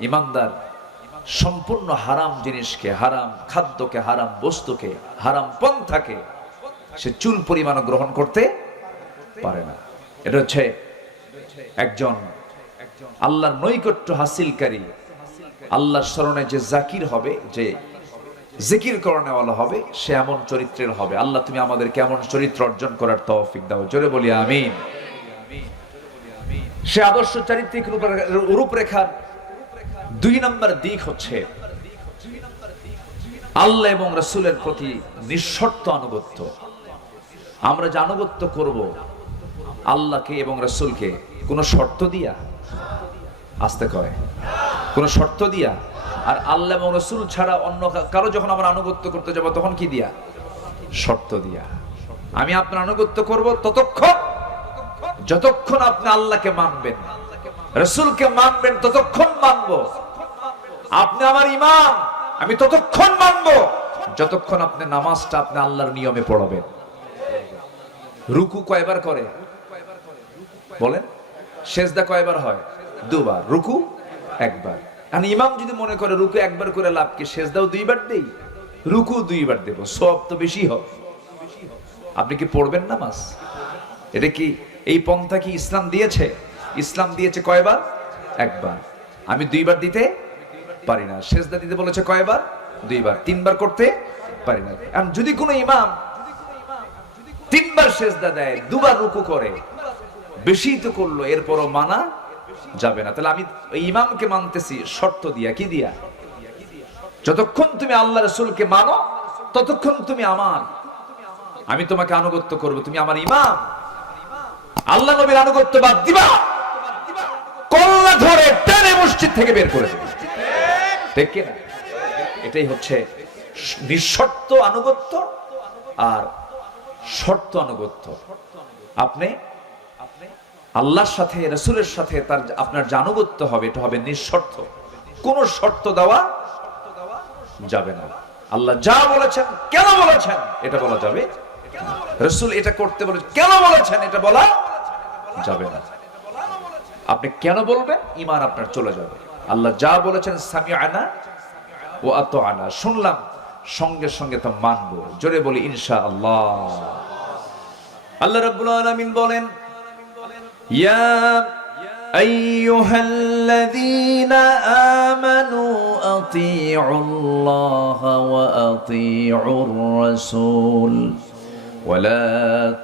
ইমানদার সম্পূর্ণ হারাম জিনিসকে, হারাম খাদ্যকে, হারাম বস্তুকে, হারাম পন্থাকে সে চুল পরিমাণ গ্রহণ করতে পারে না। এটা হচ্ছে একজন আল্লাহর নৈকট্য হাসিলকারী, আল্লাহর স্মরণে যে জাকির হবে, যে জিকির করনেওয়ালা হবে, সে এমন চরিত্রের হবে। আল্লাহ তুমি আমাদেরকে এমন চরিত্র অর্জন করার তৌফিক দাও, জোরে বলি আমিন। সে আদর্শ চারিত্রিক রূপরেখার 2 নম্বর দিক হচ্ছে আল্লাহ এবং রাসূলের প্রতি নিঃশর্ত আনুগত্য। আমরা যে আনুগত্য করব আল্লাহকে এবং রাসূলকে, কোন শর্ত দিয়া, আসতে কয়, কোন শর্ত দিয়া, আর আল্লাহ এবং রাসূল ছাড়া অন্য কারো যখন আমরা আনুগত্য করতে যাব তখন কি দিয়া? শর্ত দিয়া। আমি আপনার আনুগত্য করব ততক্ষণ যতক্ষণ আপনি আল্লাহকে মানবেন, রাসূলকে মানবেন, ততক্ষণ মানব। আপনি আমার ইমাম, আমি ততক্ষণ মানব যতক্ষণ আপনি নামাজটা আপনি আল্লাহর নিয়মে পড়াবেন। রুকু কয়বার করে বলেন? সেজদা কয়বার হয়? 2 বার। রুকু 1 বার। আর ইমাম যদি মনে করে রুকু 1 বার করে লাভ কি, সেজদাও 2 বার দেই, রুকু 2 বার দেব, সওয়াব তো বেশি হবে। আপনি কি পড়বেন নামাজ? এটা কি, এই পন্থা কি ইসলাম দিয়েছে? ইসলাম দিয়েছে কয়বার? 1 বার। আমি 2 বার দিতে পারি না। সেজদা দিতে বলেছে কয়বার? 2 বার। 3 বার করতে পারি না। আর যদি কোনো ইমাম 3 বার সেজদা দেয়, 2 বার রুকু করে, বেশি তো করলো, এরপরও মানা যাবে না। তাহলে আমি ইমামকে মানতেছি শর্ত দিয়া, কি দিয়া? যতক্ষণ তুমি আল্লাহ রাসূলকে মানো ততক্ষণ তুমি আমার, আমি তোমাকে আনুগত্য করব, তুমি আমার ইমাম। আল্লাহ নবীর আনুগত্য বাদ দিবা, কল্লা ধরে টেনে মসজিদ থেকে বের করে দেবে, ঠিক কি না? এটাই হচ্ছে নিঃশর্ত আনুগত্য আর শর্ত আনুগত্য। আপনি আল্লাহর সাথে, রাসূলের সাথে তার আপনার যে আনুগত্য হবে, এটা হবে নিঃশর্ত, কোন শর্ত দেওয়া যাবে না। আল্লাহ যা বলেছেন, কেন বলেছেন, এটা বলা যাবে। রাসূল এটা করতে বলেছেন, কেন বলেছেন, এটা বলা যাবে না। আপনি কেন বলবেন, ঈমান আপনার চলে যাবে। আল্লাহ যা বলেছেন, সামিআনা ওয়া আতাআনা, শুনলাম, সঙ্গে সঙ্গে তা মানবো, জোরে বলি ইনশাআল্লাহ। আল্লাহ রাব্বুল আলামিন বলেন, ইয়া আইয়ুহাল্লাযীনা আমানু আতিউল্লাহা ওয়া আতিউর রাসূল ওয়া লা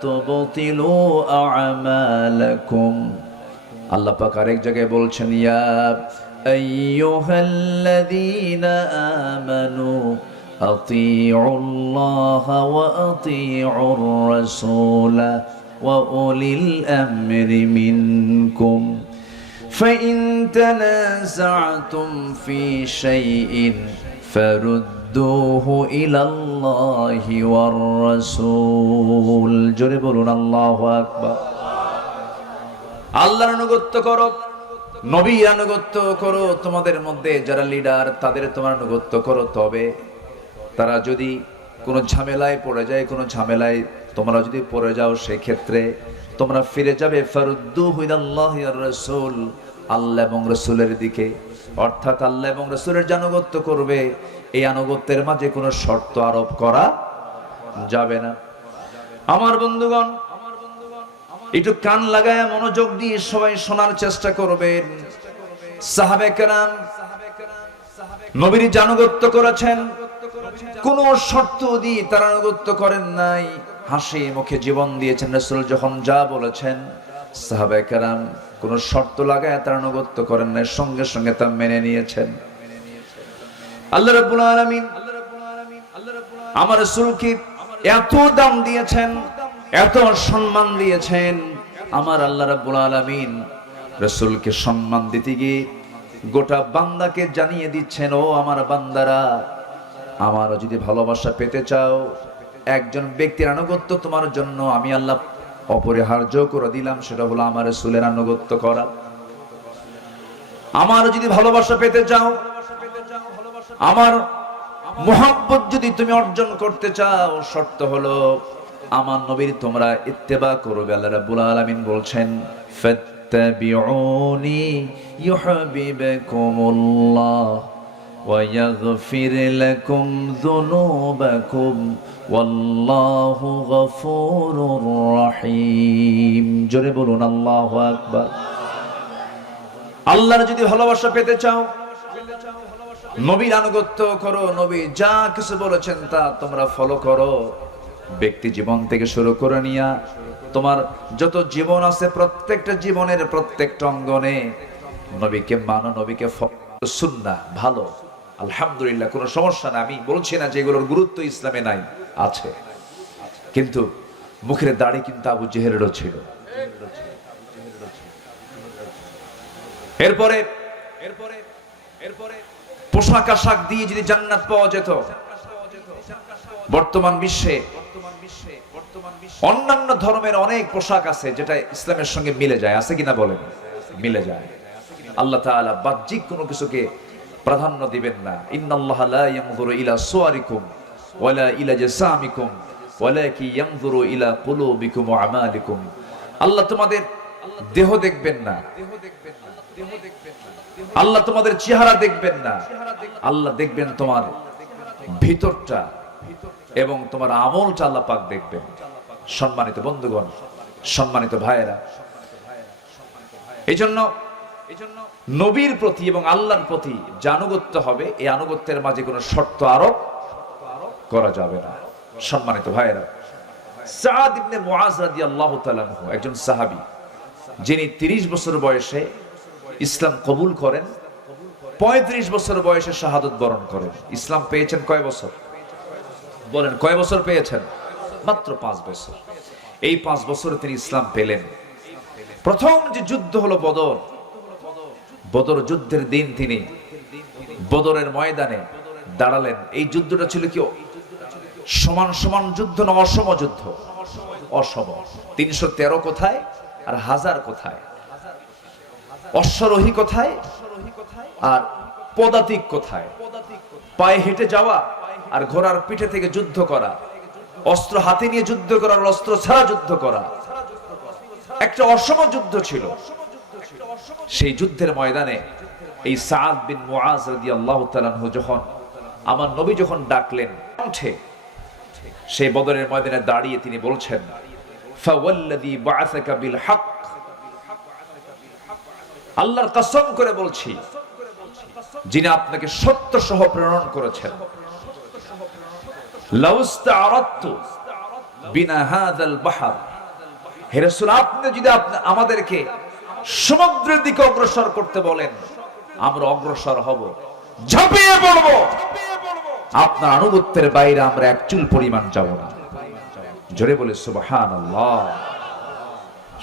তুবতিলু আ'মালাকুম। আল্লাহ পাক আরেক জায়গায় বলছেন, ইয়া আইয়ুহাল্লাযীনা আমানু আতিউল্লাহা ওয়া আতিউর রাসূলা ওয়া উলিল আমরি মিনকুম ফাইন তানাযা'তুম ফি শাইইন ফারুদ্দুহু ইলাল্লাহি ওয়ার রাসূল। জোরে বলুন আল্লাহু আকবার। আল্লাহর আনুগত্য করো, নবীর আনুগত্য করো, তোমাদের মধ্যে যারা লিডার তাদের তোমার আনুগত্য করো। তবে তারা যদি কোনো ঝামেলায় পড়ে যায়, কোনো ঝামেলায় তোমরা যদি পড়ে যাও, সেই ক্ষেত্রে তোমরা ফিরে যাবে ফারুদ্দুহু ইলাল্লাহি ওয়ার রাসূল, আল্লাহ এবং রাসূলের দিকে। অর্থাৎ আল্লাহ এবং রাসূলের যে আনুগত্য করবে, এই আনুগত্যের মাঝে কোনো শর্ত আরোপ করা যাবে না। আমার বন্ধুগণ, একটু কান লাগায় মনোযোগ দিয়ে সবাই শোনার চেষ্টা করবেন। সাহাবে কেরাম নবীর যে আনুগত্য করেছেন, কোন শর্ত দিয়ে তারা আনুগত্য করেন নাই, হাসি মুখে জীবন দিয়েছেন। রাসূল যখন যা বলেছেন, সাহাবে কেরাম কোন শর্ত লাগায় তারা আনুগত্য করেন নাই, সঙ্গে সঙ্গে তা মেনে নিয়েছেন। আল্লাহ রাব্বুল আলামিন আমার রাসূলকে এত দাম দিয়েছেন, এত সম্মান দিয়েছেন। আমার আল্লাহ রাব্বুল আলামিন রাসূলকে সম্মান দিতে গিয়ে গোটা বান্দাকে জানিয়ে দিচ্ছেন, ও আমার বান্দারা, আমারও যদি ভালোবাসা পেতে চাও, একজন ব্যক্তির আনুগত্য তোমার জন্য আমি আল্লাহ অপরিহার্য করে দিলাম, সেটা হলো আমার রাসূলের আনুগত্য করা। আমারও যদি ভালোবাসা পেতে চাও, আমার মুহাব্বত যদি তুমি অর্জন করতে চাও, শর্ত হলো আমার নবীর তোমরা ইত্তেবা করবে। আল্লাহ রাব্বুল আলামিন বলছেন, ফাত্তাবিউনি ইউহিব্বুকুমুল্লাহ ওয়া ইয়াগফির লাকুম যুনুবাকুম ওয়াল্লাহু গফুরুর রহিম। জোরে বলুন আল্লাহু আকবার। আল্লাহর যদি ভালোবাসা পেতে চাও, নবীর আনুগত্য করো, নবী যা কিছু বলেছেন তা তোমরা ফলো করো। ব্যক্তি জীবন থেকে শুরু করে নিয়া তোমার যত জীবন আছে, প্রত্যেকটা জীবনের প্রত্যেকটা অঙ্গনে নবীকে মানো, নবীকে সুন্নাহ ভালো, আলহামদুলিল্লাহ, কোনো সমস্যা না। আমি বলছি না যে এগুলোর গুরুত্ব ইসলামে নাই, আছে, কিন্তু মুখের দাড়ি কিন্তু আবু জেহেলেরও ছিল। এরপরে পোশাক আশাক দিয়ে যদি জান্নাত পাওয়া যেত, বর্তমান বিশ্বে অন্যান্য ধর্মের অনেক পোশাক আছে যেটা ইসলামের সঙ্গে মিলে যায়, আছে কিনা বলেন? মিলে যায়। আল্লাহ তাআলা বাহ্যিক কোনো কিছুকে প্রাধান্য দিবেন না। ইন্নাল্লাহা লা ইয়ানজুরু ইলা সুওয়ারিকুম ওয়ালা ইলা জাসামিকুম ওয়ালাকি ইয়ানজুরু ইলা কুলুবিকুম ওয়া আমালিকুম। আল্লাহ তোমাদের দেহ দেখবেন না, আল্লাহ তোমাদের চেহারা দেখবেন না, আল্লাহ দেখবেন তোমার ভিতরটা এবং তোমার আমলটা আল্লাহ পাক দেখবেন। সম্মানিত বন্ধুগণ, সম্মানিত ভাইয়েরা, এইজন্য নবীর প্রতি এবং আল্লাহর প্রতি যে আনুগত্য হবে, এই আনুগত্যের মাঝে কোনো শর্ত আরোপ করা যাবে না। সম্মানিত ভাইয়েরা, সাদ ইবনে মুআজ রাদিয়াল্লাহু তাআলা আনহু একজন সাহাবী, যিনি 30 বছর বয়সে ইসলাম কবুল করেন, 35 বছর বয়সে শাহাদাত বরণ করেন। ইসলাম পেয়েছেন কয় বছর? বলেন, কয় বছর পেয়েছেন? মাত্র 5 বছর। এই 5 বছরে তিনি ইসলাম পেলেন। প্রথম যে যুদ্ধ হলো বদর, বদর যুদ্ধের দিন তিনি বদরের ময়দানে দাঁড়ালেন। এই যুদ্ধটা ছিল কি সমান সমান যুদ্ধ না অসম যুদ্ধ? অসম। 313 কোথায় আর 1000 কোথায়? অশ্বরোহী কোথায় আর পদাতিক কোথায়? পায়ে হেঁটে যাওয়া আর ঘোড়ার পিঠে থেকে যুদ্ধ করা, অস্ত্র হাতে নিয়ে যুদ্ধ করা আর অস্ত্র ছাড়া যুদ্ধ করা, একটা অসম যুদ্ধ ছিল। সেই যুদ্ধের ময়দানে এই সাদ বিন মুআজ রাদিয়াল্লাহু তাআলা আনহু যখন আমার নবী যখন ডাকলেন, উঠে সেই বদরের ময়দানে দাঁড়িয়ে তিনি বলছেন, ফাওয়াল্লাযী বাআসাকা বিল হক, আল্লাহর কসম করে বলছি যিনি আপনাকে সত্য সহ প্রেরণ করেছেন, লাউস্তাআরাতু বিনা হাযাল বাহর, হে রাসূল, আপনি যদি আমাদেরকে সমুদ্রের দিকে অগ্রসর করতে বলেন, আমরা অগ্রসর হব, ঝাঁপিয়ে পড়ব, আপনার আনুগত্যের বাইরে আমরা এক চুল পরিমাণ যাব না। জোরে বলে সুবহানাল্লাহ।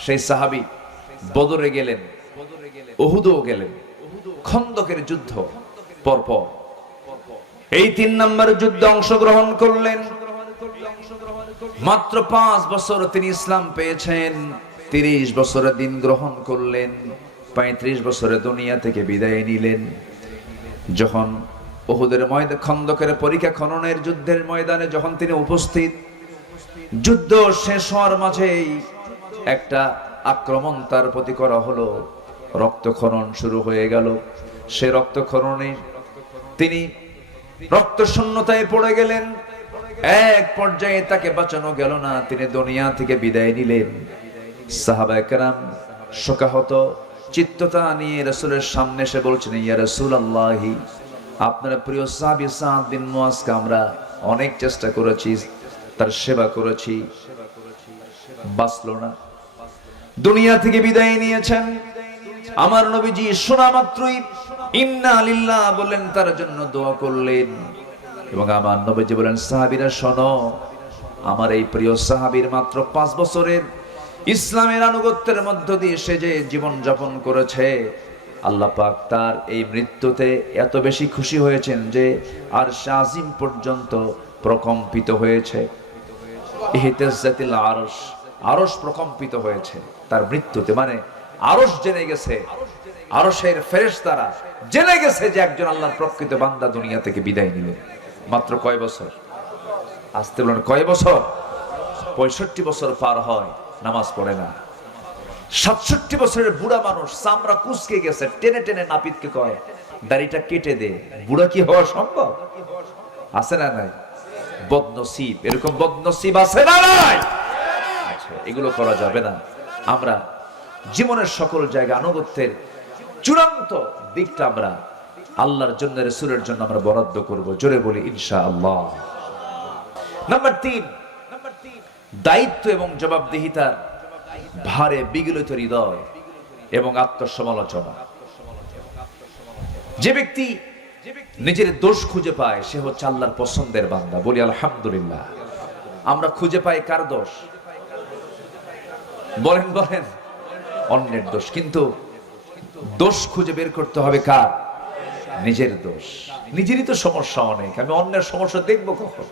সেই সাহাবী বদরে গেলেন, উহুদও গেলেন, খন্দকের যুদ্ধ পরপর এই 3 নম্বর যুদ্ধে অংশগ্রহণ করলেন। মাত্র 5 বছর তিনি ইসলাম পেয়েছেন, 30 বছরে দিন গ্রহণ করলেন, 35 বছরে দুনিয়া থেকে বিদায় নিলেন। যখন উহুদের ময়দানে, খন্দকের পরীক্ষা খননের যুদ্ধের ময়দানে যখন তিনি উপস্থিত, যুদ্ধ শেষ হওয়ার মাঝেই একটা আক্রমণ তার প্রতি করা হলো, রক্তক্ষরণ শুরু হয়ে গেল। সে রক্তক্ষরণে তিনি রক্ত শূন্যতায় পড়ে গেলেন। এক পর্যায়ে তাকে বাঁচানো গেল না, তিনি দুনিয়া থেকে বিদায় নিলেন। সাহাবায়ে কেরাম শোকাহত চিত্ততা নিয়ে রাসূলের সামনে এসে বলছেন, ইয়া রাসূলুল্লাহ, আপনার প্রিয় সাহাবী সাদ বিন মুআজকে আমরা অনেক চেষ্টা করেছি, তার সেবা করেছি, বাঁচলো না, দুনিয়া থেকে বিদায় নিয়েছেন। আমার নবীজি শোনা মাত্রই ইন্না লিল্লাহ বললেন, তার জন্য দোয়া করলেন। এবং আমার নবীজি বলেন, সাহাবীরা শোনো, আমার এই প্রিয় সাহাবীর মাত্র 5 বছরের ইসলামের আনুগত্যের মধ্য দিয়ে সে যে জীবন যাপন করেছে, আল্লাহ পাক তার এই মৃত্যুতে এত বেশি খুশি হয়েছেন যে আরশ আজিম পর্যন্ত প্রকম্পিত হয়েছে। ইহতাজ্জাতিল আরশ, আরশ প্রকম্পিত হয়েছে তার মৃত্যুতে। মানে আরশ জেনে গেছে, আরশের ফেরেশতারা জেনে গেছে যে একজন আল্লাহর প্রকৃত বান্দা দুনিয়া থেকে বিদায় নিলেন। মাত্র কয় বছর? আসতে বলেন কয় বছর? 65 বছর পার হয়, নামাজ পড়ে না। 67 বছরের বুড়া মানুষ, চামড়া কুচকে গেছে, টেনে টেনে নাপিতকে কয় দাড়িটা কেটে দে। বুড়া কি হওয়া সম্ভব? আছে না নাই? বদনসিব, এরকম বদনসিব আছে না নাই? আচ্ছা, এগুলো করা যাবে না। আমরা জীবনের সকল জায়গায় আনুগত্যের চূড়ান্ত দিকটা আমরা আল্লাহর জন্য, রাসূলের জন্য আমরা বরাদ্দ করব। জোরে বলি ইনশাআল্লাহ। নাম্বার 3, দায়িত্ব এবং জবাবদিহিতার ভারে বিগলিত হৃদয় এবং আত্মসমালোচনা। যে ব্যক্তি নিজের দোষ খুঁজে পায় সে হচ্ছে আল্লাহর পছন্দের বান্দা। বলি আলহামদুলিল্লাহ। আমরা খুঁজে পাই কার দোষ? বলেন বলেন, অন্যের দোষ। কিন্তু দোষ খুঁজে বের করতে হবে কার? নিজের দোষ। নিজেরই তো সমস্যা অনেক, আমি অন্যের সমস্যা দেখবো কখন?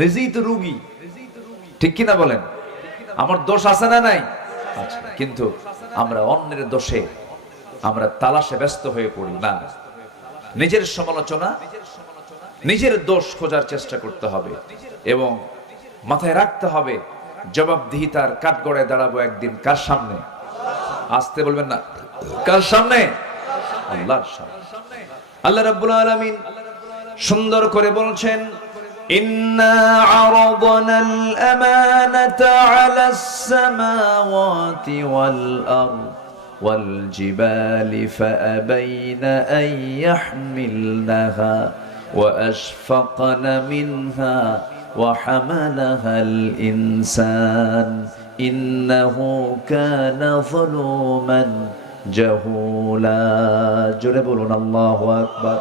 নিজেই তো রোগী, ঠিক কিনা বলেন? আমার দোষ আছে না নাই? আচ্ছা, কিন্তু আমরা অন্যের দোষে আমরা তালাশে ব্যস্ত হয়ে পড়ি না। নিজের সমালোচনা, নিজের দোষ খোঁজার চেষ্টা করতে হবে এবং মাথায় রাখতে হবে জবাবদিহিতার কাঠগড়ায় দাঁড়াবো একদিন। কার সামনে? আসতে বলবেন না, কার সামনে? আল্লাহর সামনে। আল্লাহ রাব্বুল আলামিন সুন্দর করে বলছেন, ইন্না আরাদনাল আমানাতা আলাস সামাওয়াতি ওয়াল আরদ ওয়াল জিবালি ফাআবাইনা আন ইয়াহমিলনাহা ওয়া আশফাকনা মিনহা ওয়া হামালাহাল ইনসান ইন্নাহু কানা যালুমান জাহুলা। জোরে বলুন আল্লাহু আকবার।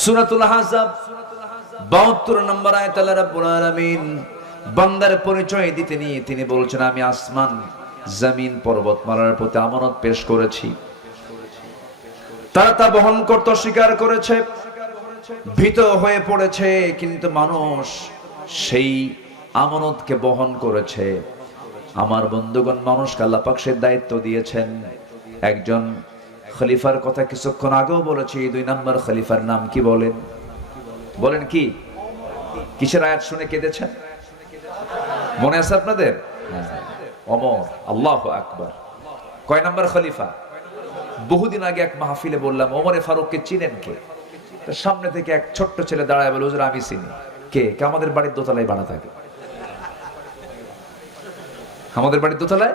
সূরাতুল আহজাব 72 নম্বর আয়াত আল্লাহ রাব্বুল আলামিন বান্দার পরিচয় দিতে নিয়ে তিনি বলছেন, আমি আসমান, জমিন, পর্বতমালার প্রতি আমানত পেশ করেছি। তারা তা বহন করতে অস্বীকার করেছে, ভীত হয়ে পড়েছে, কিন্তু মানুষ সেই আমানতকে বহন করেছে। আমার বন্ধুগণ, মানুষকে আল্লাহ পাক সে দায়িত্ব দিয়েছেন। একজন খলিফার কথা কিছুক্ষণ আগেও বলেছি। 2 নম্বর খলিফার নাম কি বলেন? বলেন কি? কিসের আয়াত শুনে কেঁদেছেন? মনে আছে আপনাদের? ওমর। আল্লাহু আকবার। কয় নম্বর খলিফা? বহুদিন আগে এক মাহফিলে বললাম, ওমরে ফারুককে চিনেন কে? সামনে থেকে এক ছোট্ট ছেলে দাঁড়ায় বলে, হুজুর আমি চিনি। কে? আমাদের বাড়ির দোতলায় ভাড়া থাকে। আমাদের বাড়ির দোতলায়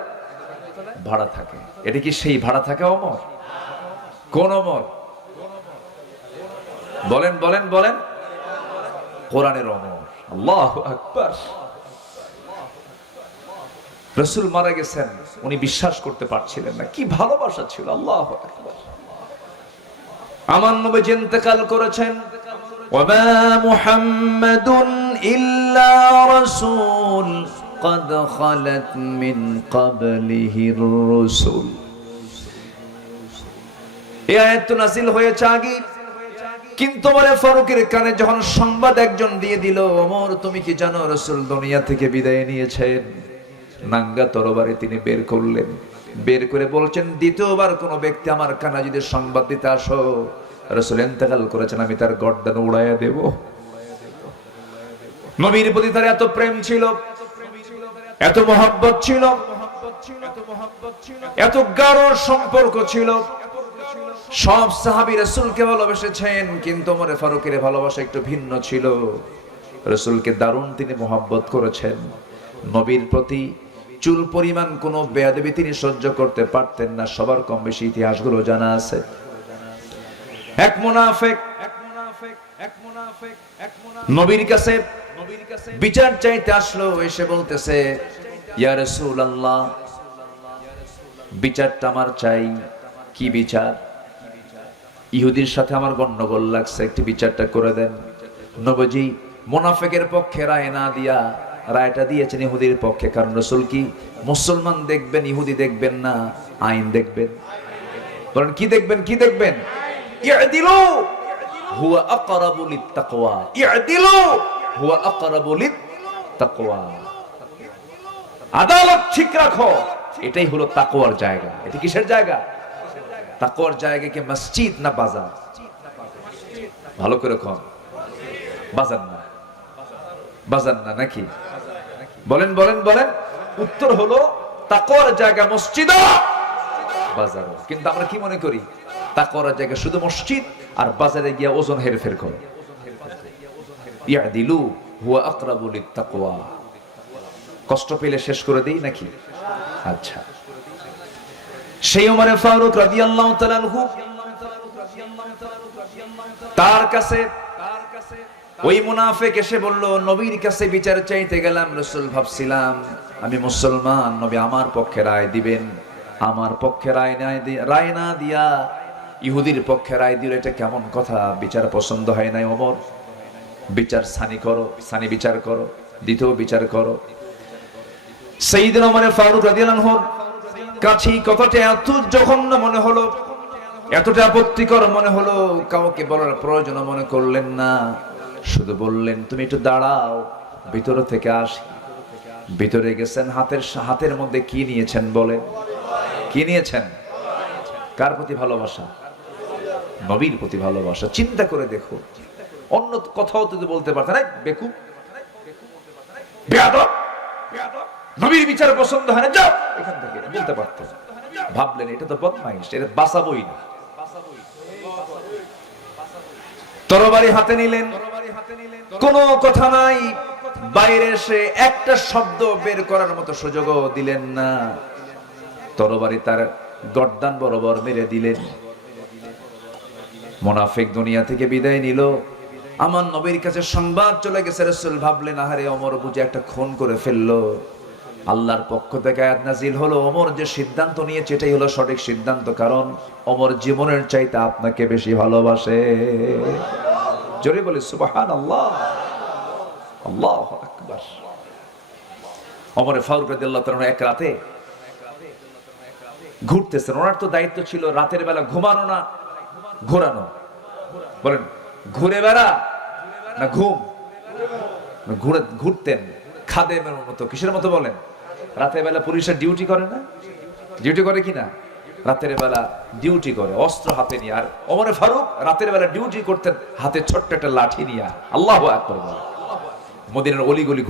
ভাড়া থাকে। এটা কি সেই ভাড়া থাকে ওমর? কোন ওমর? বলেন বলেন বলেন। কোরআনের ওমর। আল্লাহু আকবার। রাসূল মারা গেছেন, উনি বিশ্বাস করতে পারছিলেন না। কি ভালোবাসা ছিল! আল্লাহু আকবার। আমার নবী ইন্তেকাল করেছেন। ওয়ামা মুহাম্মাদুন ইল্লা রাসূল قد خلت من قبله الرسل। এই আয়াত নাযিল হয়েছে আগে, কিন্তু ওমর ফারুকের কানে যখন সংবাদ একজন দিয়ে দিল, ওমর তুমি কি জানো রাসূল দুনিয়া থেকে বিদায় নিয়েছেন? নাঙ্গা তরবারি তিনি বের করলেন, বের করে বলছেন, দ্বিতীয়বার কোন ব্যক্তি আমার কানে যদি সংবাদ দিতে আসো রাসূল ইন্তেকাল করেছেন, আমি তার গর্দান উড়াইয়া দেব। নবীর প্রতি তার এত প্রেম ছিল, এত মহব্বত ছিল, এত গাঢ় সম্পর্ক ছিল। সব সাহাবী রাসূলকে ভালোবেসেছেন, কিন্তু ওমর ফারুকের ভালোবাসা একটু ভিন্ন ছিল। রাসূলকে দারুণ তিনি মহব্বত করেছেন। নবীর প্রতি চুল পরিমাণ কোনো বেয়াদবি তিনি সহ্য করতে পারতেন না। সবার কম বেশি ইতিহাসগুলো জানা আছে। এক মুনাফিক নবীর কাছে বিচার চাইতে আসলো, এসে বলতেছে, ইয়া রাসূলুল্লাহ, বিচারটা আমার চাই। কি বিচার? ইহুদির সাথে আমার গন্ডগোল লাগছে, একটু বিচারটা করে দেন। নবীজি মুনাফিকের পক্ষে রায় না দিয়া রায়টা দিয়েছেন ইহুদির পক্ষে। কারণ রাসূল কি মুসলমান দেখবেন, ইহুদি দেখবেন না, আইন দেখবেন। বলেন কি দেখবেন? কি দেখবেন? ইআদিলু হুয়া আকরাবু লিত্তাকওয়া। ইআদিলু হুয়া আকরাবু লিত্তাকওয়া। আদালত ঠিক রাখো, এটাই হলো তাকওয়ার জায়গা। এটা কিসের জায়গা? তাকওয়ার জায়গা কি মসজিদ না বাজার? ভালো করে কম। বাজার না, বাজার না নাকি? বলেন বলেন বলেন। উত্তর হলো তাকওয়ার জায়গা মসজিদ, বাজার। কিন্তু আমরা কি মনে করি? তাকওয়ার জায়গা শুধু মসজিদ, আর বাজারে গিয়ে ওজন হেরফের করো। ইয়াদিলু হুয়া আকরাবু লিত্তাকওয়া। কষ্ট পেলে শেষ করে দেই নাকি? আচ্ছা, সেই ওমর ফারুক রাদিয়াল্লাহু তাআলা আনহু, তার কাছে ওই মুনাফিক এসে বলল, নবীর কাছে বিচার চাইতে গেলাম, রাসূল ভাবছিলাম আমি মুসলমান, নবী আমার পক্ষে রায় দিবেন। আমার পক্ষে রায় না দিয়া ইহুদির পক্ষে রায় দিল, এটা কেমন কথা? বিচার পছন্দ হয় নাই ওমর। বিচার সানি করো, সানি বিচার করো, দ্বিতীয় বিচার করো। সাইয়েদনা ওমর ফারুক রাদিয়াল্লাহু আনহু কাছে কথাটা এত জঘন্য মনে হলো, এতটা আপত্তিকর মনে হলো, কাউকে বলার প্রয়োজন মনে করলেন না। শুধু বললেন, তুমি একটু দাঁড়াও, ভিতর থেকে আসি। ভিতরে গেছেন, হাতের মধ্যে কি নিয়েছেন বলেন? কি নিয়েছেন? কার প্রতি ভালোবাসা? নবীর প্রতি ভালোবাসা। চিন্তা করে দেখো, অন্য কথাও তো বলতে পারতেন, বেকুব, বেয়াদব, নবীর বিচার পছন্দ হয় না, যাও এখান থেকে, বলতে পারতেন। ভাবলেন এটা তো বদমাইশ, এটা বাঁচাবই না। তরবারি হাতে নিলেন, কোনো কথা নাই, বাইরে এসে একটা শব্দ বের করার মতো সুযোগও দিলেন না। তরবারি তার গর্দান বরাবর মেরে দিলেন। মুনাফিক দুনিয়া থেকে বিদায় নিল। আমার নবীর কাছে সংবাদ চলে গেছে। রাসূল ভাবলেন, আহারে ওমর বুঝে একটা খুন করে ফেললো। আল্লাহর পক্ষ থেকে আয়াত নাজিল হলো, ওমর যে সিদ্ধান্ত নিয়েছে এটাই হলো সঠিক সিদ্ধান্ত, কারণ ওমর জীবনের চাইতে আপনাকে বেশি ভালোবাসে। জোরে বলে সুবহানাল্লাহ, আল্লাহু আকবার। ওমর ফারুক রাদিয়াল্লাহু তাআলা এক রাতে ঘুরতেছেন। ওনার তো দায়িত্ব ছিল রাতের বেলা ঘুমানো না ঘোরানো। বলেন, ঘুরে বেড়া না ঘুম? ঘুরতেন খাদেমের মতো। কিসের মতো বলেন? রাতের বেলা পুলিশের ডিউটি করে না? ডিউটি করে কিনা? রাতের বেলা ডিউটি করে, অস্ত্র হাতে নিয়ে। আর ওমর ফারুক রাতের বেলা ডিউটি করতেন হাতে ছোট্ট একটা লাঠি নিয়ে। আল্লাহু আকবার। মদিনার অলিগলি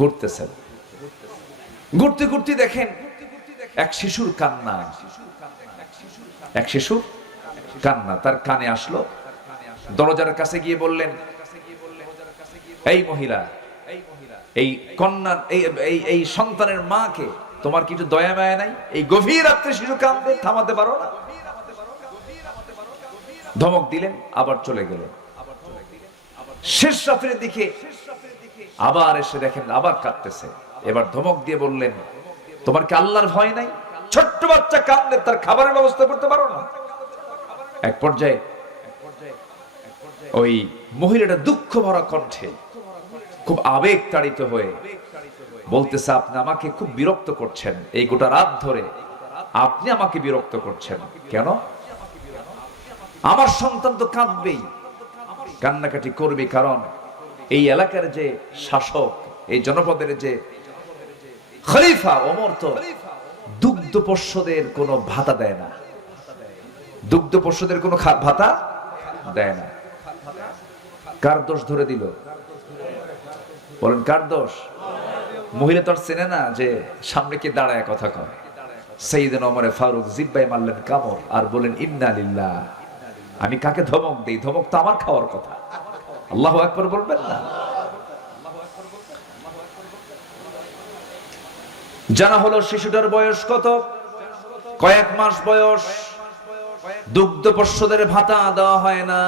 ঘুরতেছেন। ঘুরতে ঘুরতে দেখেন এক শিশুর কান্না, এক শিশুর কান্না তার কানে আসলো। দরজার কাছে গিয়ে বললেন, এই মহিলা, এই কন্যা, এই সন্তানের মাকে তোমার কিছু দয়া মায়া নাই? এই গভীর রাত্রে শিশু কাঁদবে, থামাতে পারো না? ধমক দিলেন, আবার চলে গেলেন। শেষ রাতের দিকে আবার এসে দেখেন আবার কাঁদতেছে। এবার ধমক দিয়ে বললেন, তোমার কি আল্লাহর ভয় নাই? ছোট্ট বাচ্চা কাঁদলে তার খাবারের ব্যবস্থা করতে পারো না? এক পর্যায়ে ওই মহিলাটা দুঃখ ভরা কণ্ঠে খুব আবেগ তাড়িত হয়ে বলতেছে, আপনি আমাকে খুব বিরক্ত করছেন। এই গোটা রাত ধরে আপনি আমাকে বিরক্ত করছেন কেন? আমার সন্তান তো কাঁদবেই, কান্নাকাটি করবে, কারণ এই এলাকার যে শাসক, এই জনপদের যে খলিফা ওমর তো দুগ্ধ পোষ্যদের কোনো ভাতা দেয় না। দুগ্ধ পোষ্যদের কোনো ভাতা দেয় না। কার দোষ ধরে দিল? বলেন, কার দোষ? মহিলা তো আর চেনে না যে সামনে কে দাঁড়ায় কথা কয়। সাইয়েদনা ওমর ফারুক জিব্বায় মারলেন কামড় আর বলেন, ইন্না লিল্লাহ। আমি কাকে ধমক দেই? ধমক তো আমার খাওয়ার কথা। আল্লাহু আকবার বলবেন না? জানা হলো শিশুটার বয়স কত? কয়েক মাস বয়স। দুগ্ধ পোষ্যদের ভাতা দেওয়া হয় না।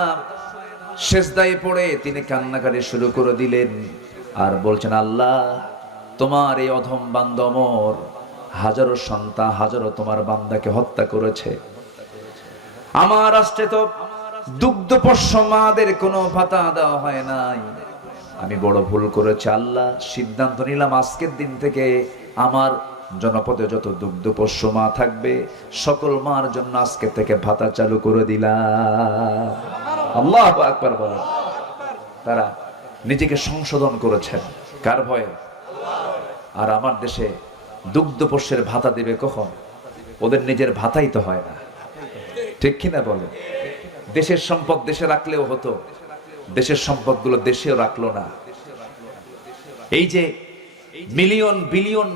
সেজদায় পড়ে তিনি কান্নাকাটি শুরু করে দিলেন আর বলছেন, আল্লাহ, তোমার এই অধম বান্দা ওমর হাজারো সন্তান, হাজারো তোমার বান্দাকে হত্যা করেছে। আমার রাষ্ট্রে তো দুগ্ধ পোষ্য মাদের কোনো ভাতা দেওয়া হয় নাই। আমি বড় ভুল করেছি আল্লাহ। সিদ্ধান্ত নিলাম আজকের দিন থেকে আমার জনপদে যত দুগ্ধ পোষ্য মা থাকবে সকল মার জন্য আজকে থেকে ভাতা চালু করে দিলাম। আল্লাহু আকবার বলেন। তারা নিজেকে সংশোধন করেছেন কার ভয়ে? আর আমার দেশে দুগ্ধপোষ্যের ভাতা দেবে কখন? ওদের নিজের ভাতাই তো হয় না, ঠিক কিনা বলে? দেশের সম্পদ দেশে রাখলেও হতো, দেশের সম্পদগুলো দেশেও রাখলো না। এই যে মিলিয়ন বিলিয়ন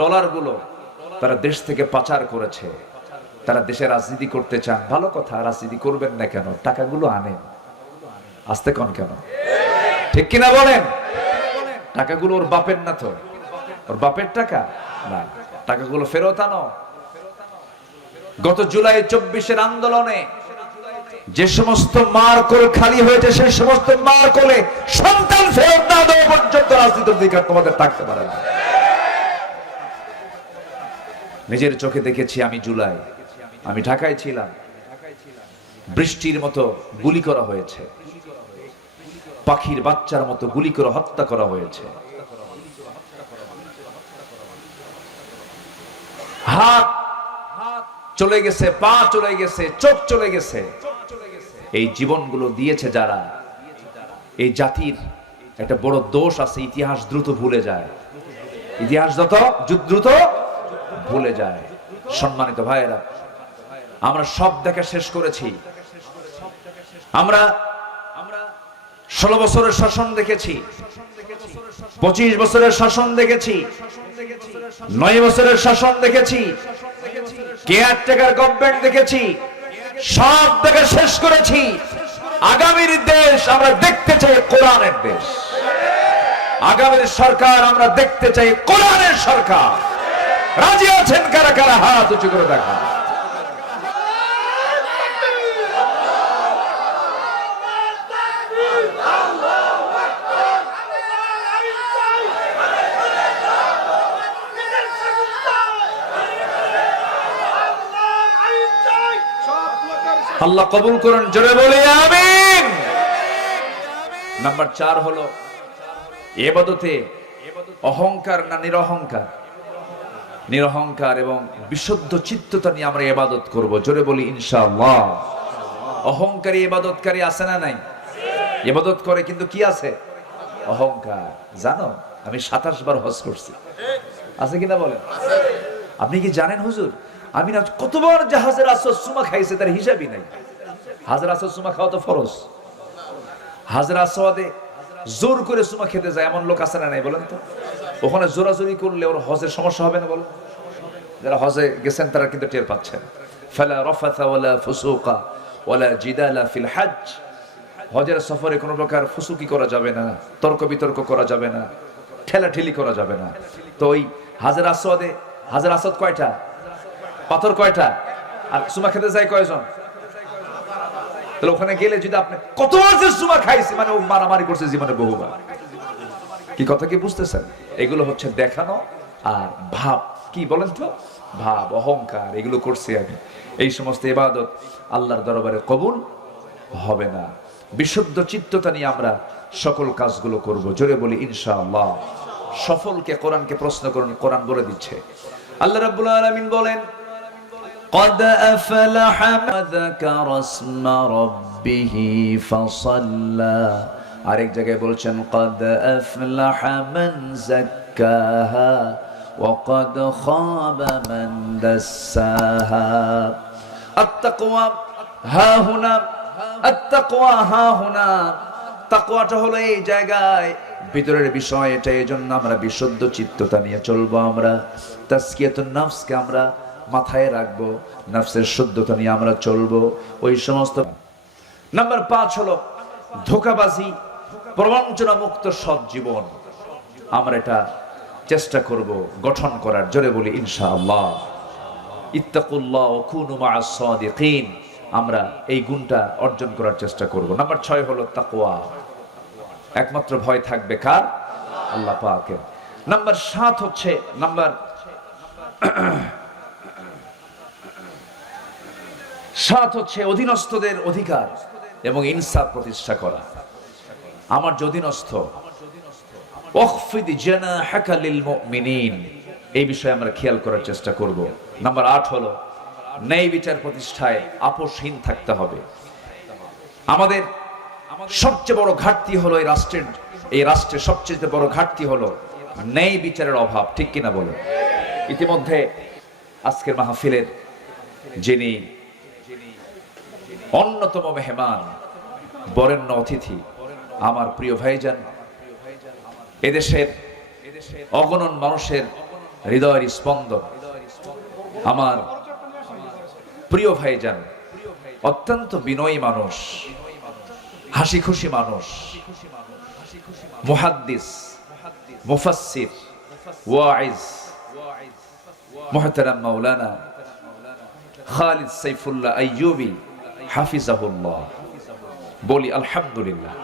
ডলারগুলো তারা দেশ থেকে পাচার করেছে, তারা দেশে রাজনীতি করতে চান, ভালো কথা, রাজনীতি করবেন না কেন? টাকাগুলো আনেন, আসতে কন কেন, ঠিক কিনা বলেন? টাকাগুলো ওর বাপের না তো, ওর বাপের টাকা না, টাকাগুলো ফেরত আনো। গত জুলাই 24-এর আন্দোলনে যে সমস্ত মার্কল খালি হয়েছে, সেই সমস্ত মার্কলে সন্তান ফেরত না দেওয়া পর্যন্ত রাজনীতির অধিকার তোমাদের থাকতে পারে না। নিজের চোখে দেখেছি আমি, জুলাই আমি ঢাকায় ছিলাম, বৃষ্টির মতো গুলি করা হয়েছে, পাখির বাচ্চার মতো গুলি করে হত্যা করা হয়েছে। হাত চলে গেছে, পা চলে গেছে, চোখ চলে গেছে। এই জীবনগুলো দিয়েছে যারা, এই জাতির একটা বড় দোষ আছে, ইতিহাস দ্রুত ভুলে যায়, ইতিহাস দ্রুত ভুলে যায়। সম্মানিত ভাইয়েরা, আমরা সব দেখা শেষ করেছি। আমরা 16 বছরের শাসন দেখেছি, 25 বছরের শাসন দেখেছি, 9 বছরের শাসন দেখেছি, কেয়ারটেকার গভর্নমেন্ট দেখেছি, সব দেখা শেষ করেছি। আগামীর দেশ আমরা দেখতে চাই কোরআনের দেশ, আগামীর সরকার আমরা দেখতে চাই কোরআনের সরকার। রাজি আছেন কারা কারা? হাত উঁচু করে দেখা। আল্লাহ কবুল করুন, জোরে বলি আমিন। নাম্বার 4 হলো ইবাদতে অহংকার না নিরহংকার? নিরহংকার এবং বিশুদ্ধ চিত্ততা নিয়ে আমরা ইবাদত করব, জোরে বলি ইনশাআল্লাহ। অহংকারী ইবাদতকারী আছে না নাই? ইবাদত করে কিন্তু কি আছে? অহংকার। জানো আমি 27 বার হজ করছি, আছে কিনা বলেন? আপনি কি জানেন হুজুর, আমি না কতবার জাহাজের আসর সুমা খাইছে তার হিসাবই নাই। হাজরা আসর সুমা খাওয়া তো ফরজ। হাজরা আসওয়াদে জোর করে সুমা খেতে যায় এমন লোক আছে না নাই বলেন তো? ওখানে জোরাজোরি করলে ওর হজের সমস্যা হবে না বলেন? যারা হজে গেছেন তারা কিন্তু টের পাচ্ছেন। ফালা রাফাথা ওয়ালা ফুসুকা ওয়ালা জিদালা ফিল হজ। হজের সফরে কোনো প্রকার ফুসুকি করা যাবে না, তর্ক বিতর্ক করা যাবে না, ঠেলাঠেলি করা যাবে না। তো ওই হাজরা আসওয়াদে, হাজরা আসওয়াদ কয়টা? পাথর কয়টা? আর সুমা খেতে যায় কয়জন? তাহলে ওখানে গেলে যদি আপনি কতবার যে সুমা খাইছি, মানে ও মারামারি করছে জীবনে বহুবার। কি কথা কি বুঝতেছেন? এগুলো হচ্ছে দেখানো আর ভাব, কি বলেন তো, ভাব, অহংকার, এগুলো করছি আমি। এই সমস্ত ইবাদত আল্লাহর দরবারে কবুল হবে না। বিশুদ্ধ চিত্ততা নিয়ে আমরা সকল কাজগুলো করব, জোরে বলি ইনশাআল্লাহ। সফলকে কোরআনকে প্রশ্ন করুন, কোরআন বলে দিচ্ছে। আল্লাহ রাব্বুল আলামিন বলেন, قد أفلح من ذكر اسم ربه فصلى। আরেক জায়গায় বলছেন قد أفلح من زكاها وقد خاب من دساها। التقوى ها هنا، التقوى ها هنا। তাকওয়াটা হলো এই জায়গায়, ভিতরের বিষয় এটা। এজন্য আমরা বিশুদ্ধ চিত্ততা নিয়ে চলবো। আমরা তাসকিয়াতুন নফসকে আমরা মাথায় রাখবো, নফসের শুদ্ধতা নিয়ে আমরা চলবো। ওই সমস্ত। নাম্বার 5 হলো ধোঁকাবাজি, প্রবঞ্চনা মুক্ত সৎ জীবন। আমরা এটা চেষ্টা করব গঠন করার, জোরে বলি ইনশাআল্লাহ। ইত্তাকুল্লাহ ওয়া কুনু মা'আস সাদিকিন। আমরা এই গুণটা অর্জন করার চেষ্টা করব। নাম্বার 6 হলো তাকওয়া। একমাত্র ভয় থাকবে কার? আল্লাহ পাকের। নাম্বার 7 হচ্ছে, নাম্বার 7 হচ্ছে অধীনস্থদের অধিকার এবং ইনসাফ প্রতিষ্ঠা করা। আমার যে অধীনস্থ, ওয়াখফিদ জানাহাকা লিল মুমিনিন, এই বিষয়ে আমরা খেয়াল করার চেষ্টা করব। নাম্বার 8 হলো ন্যায় বিচার প্রতিষ্ঠায় আপোষহীন থাকতে হবে। আমাদের সবচেয়ে বড় ঘাটতি হলো এই রাষ্ট্রের সবচেয়ে বড় ঘাটতি হলো ন্যায় বিচারের অভাব, ঠিক কিনা বলেন? ইতিমধ্যে আজকের মাহফিলের যিনি অন্যতম মেহমান, বরেণ্য অতিথি, আমার প্রিয় ভাইজান, এদেশের অগণন মানুষের হৃদয়ের স্পন্দন, আমার প্রিয় ভাইজান, অত্যন্ত বিনয়ী মানুষ, হাসি খুশি মানুষ, মুহাদ্দিস, মুফাসসির, ওয়াইজ, মুহতারাম মাওলানা খালিদ সাইফুল্লাহ আইয়ুবী হাফিজাহুল্লাহ। বলি আলহামদুলিল্লাহ।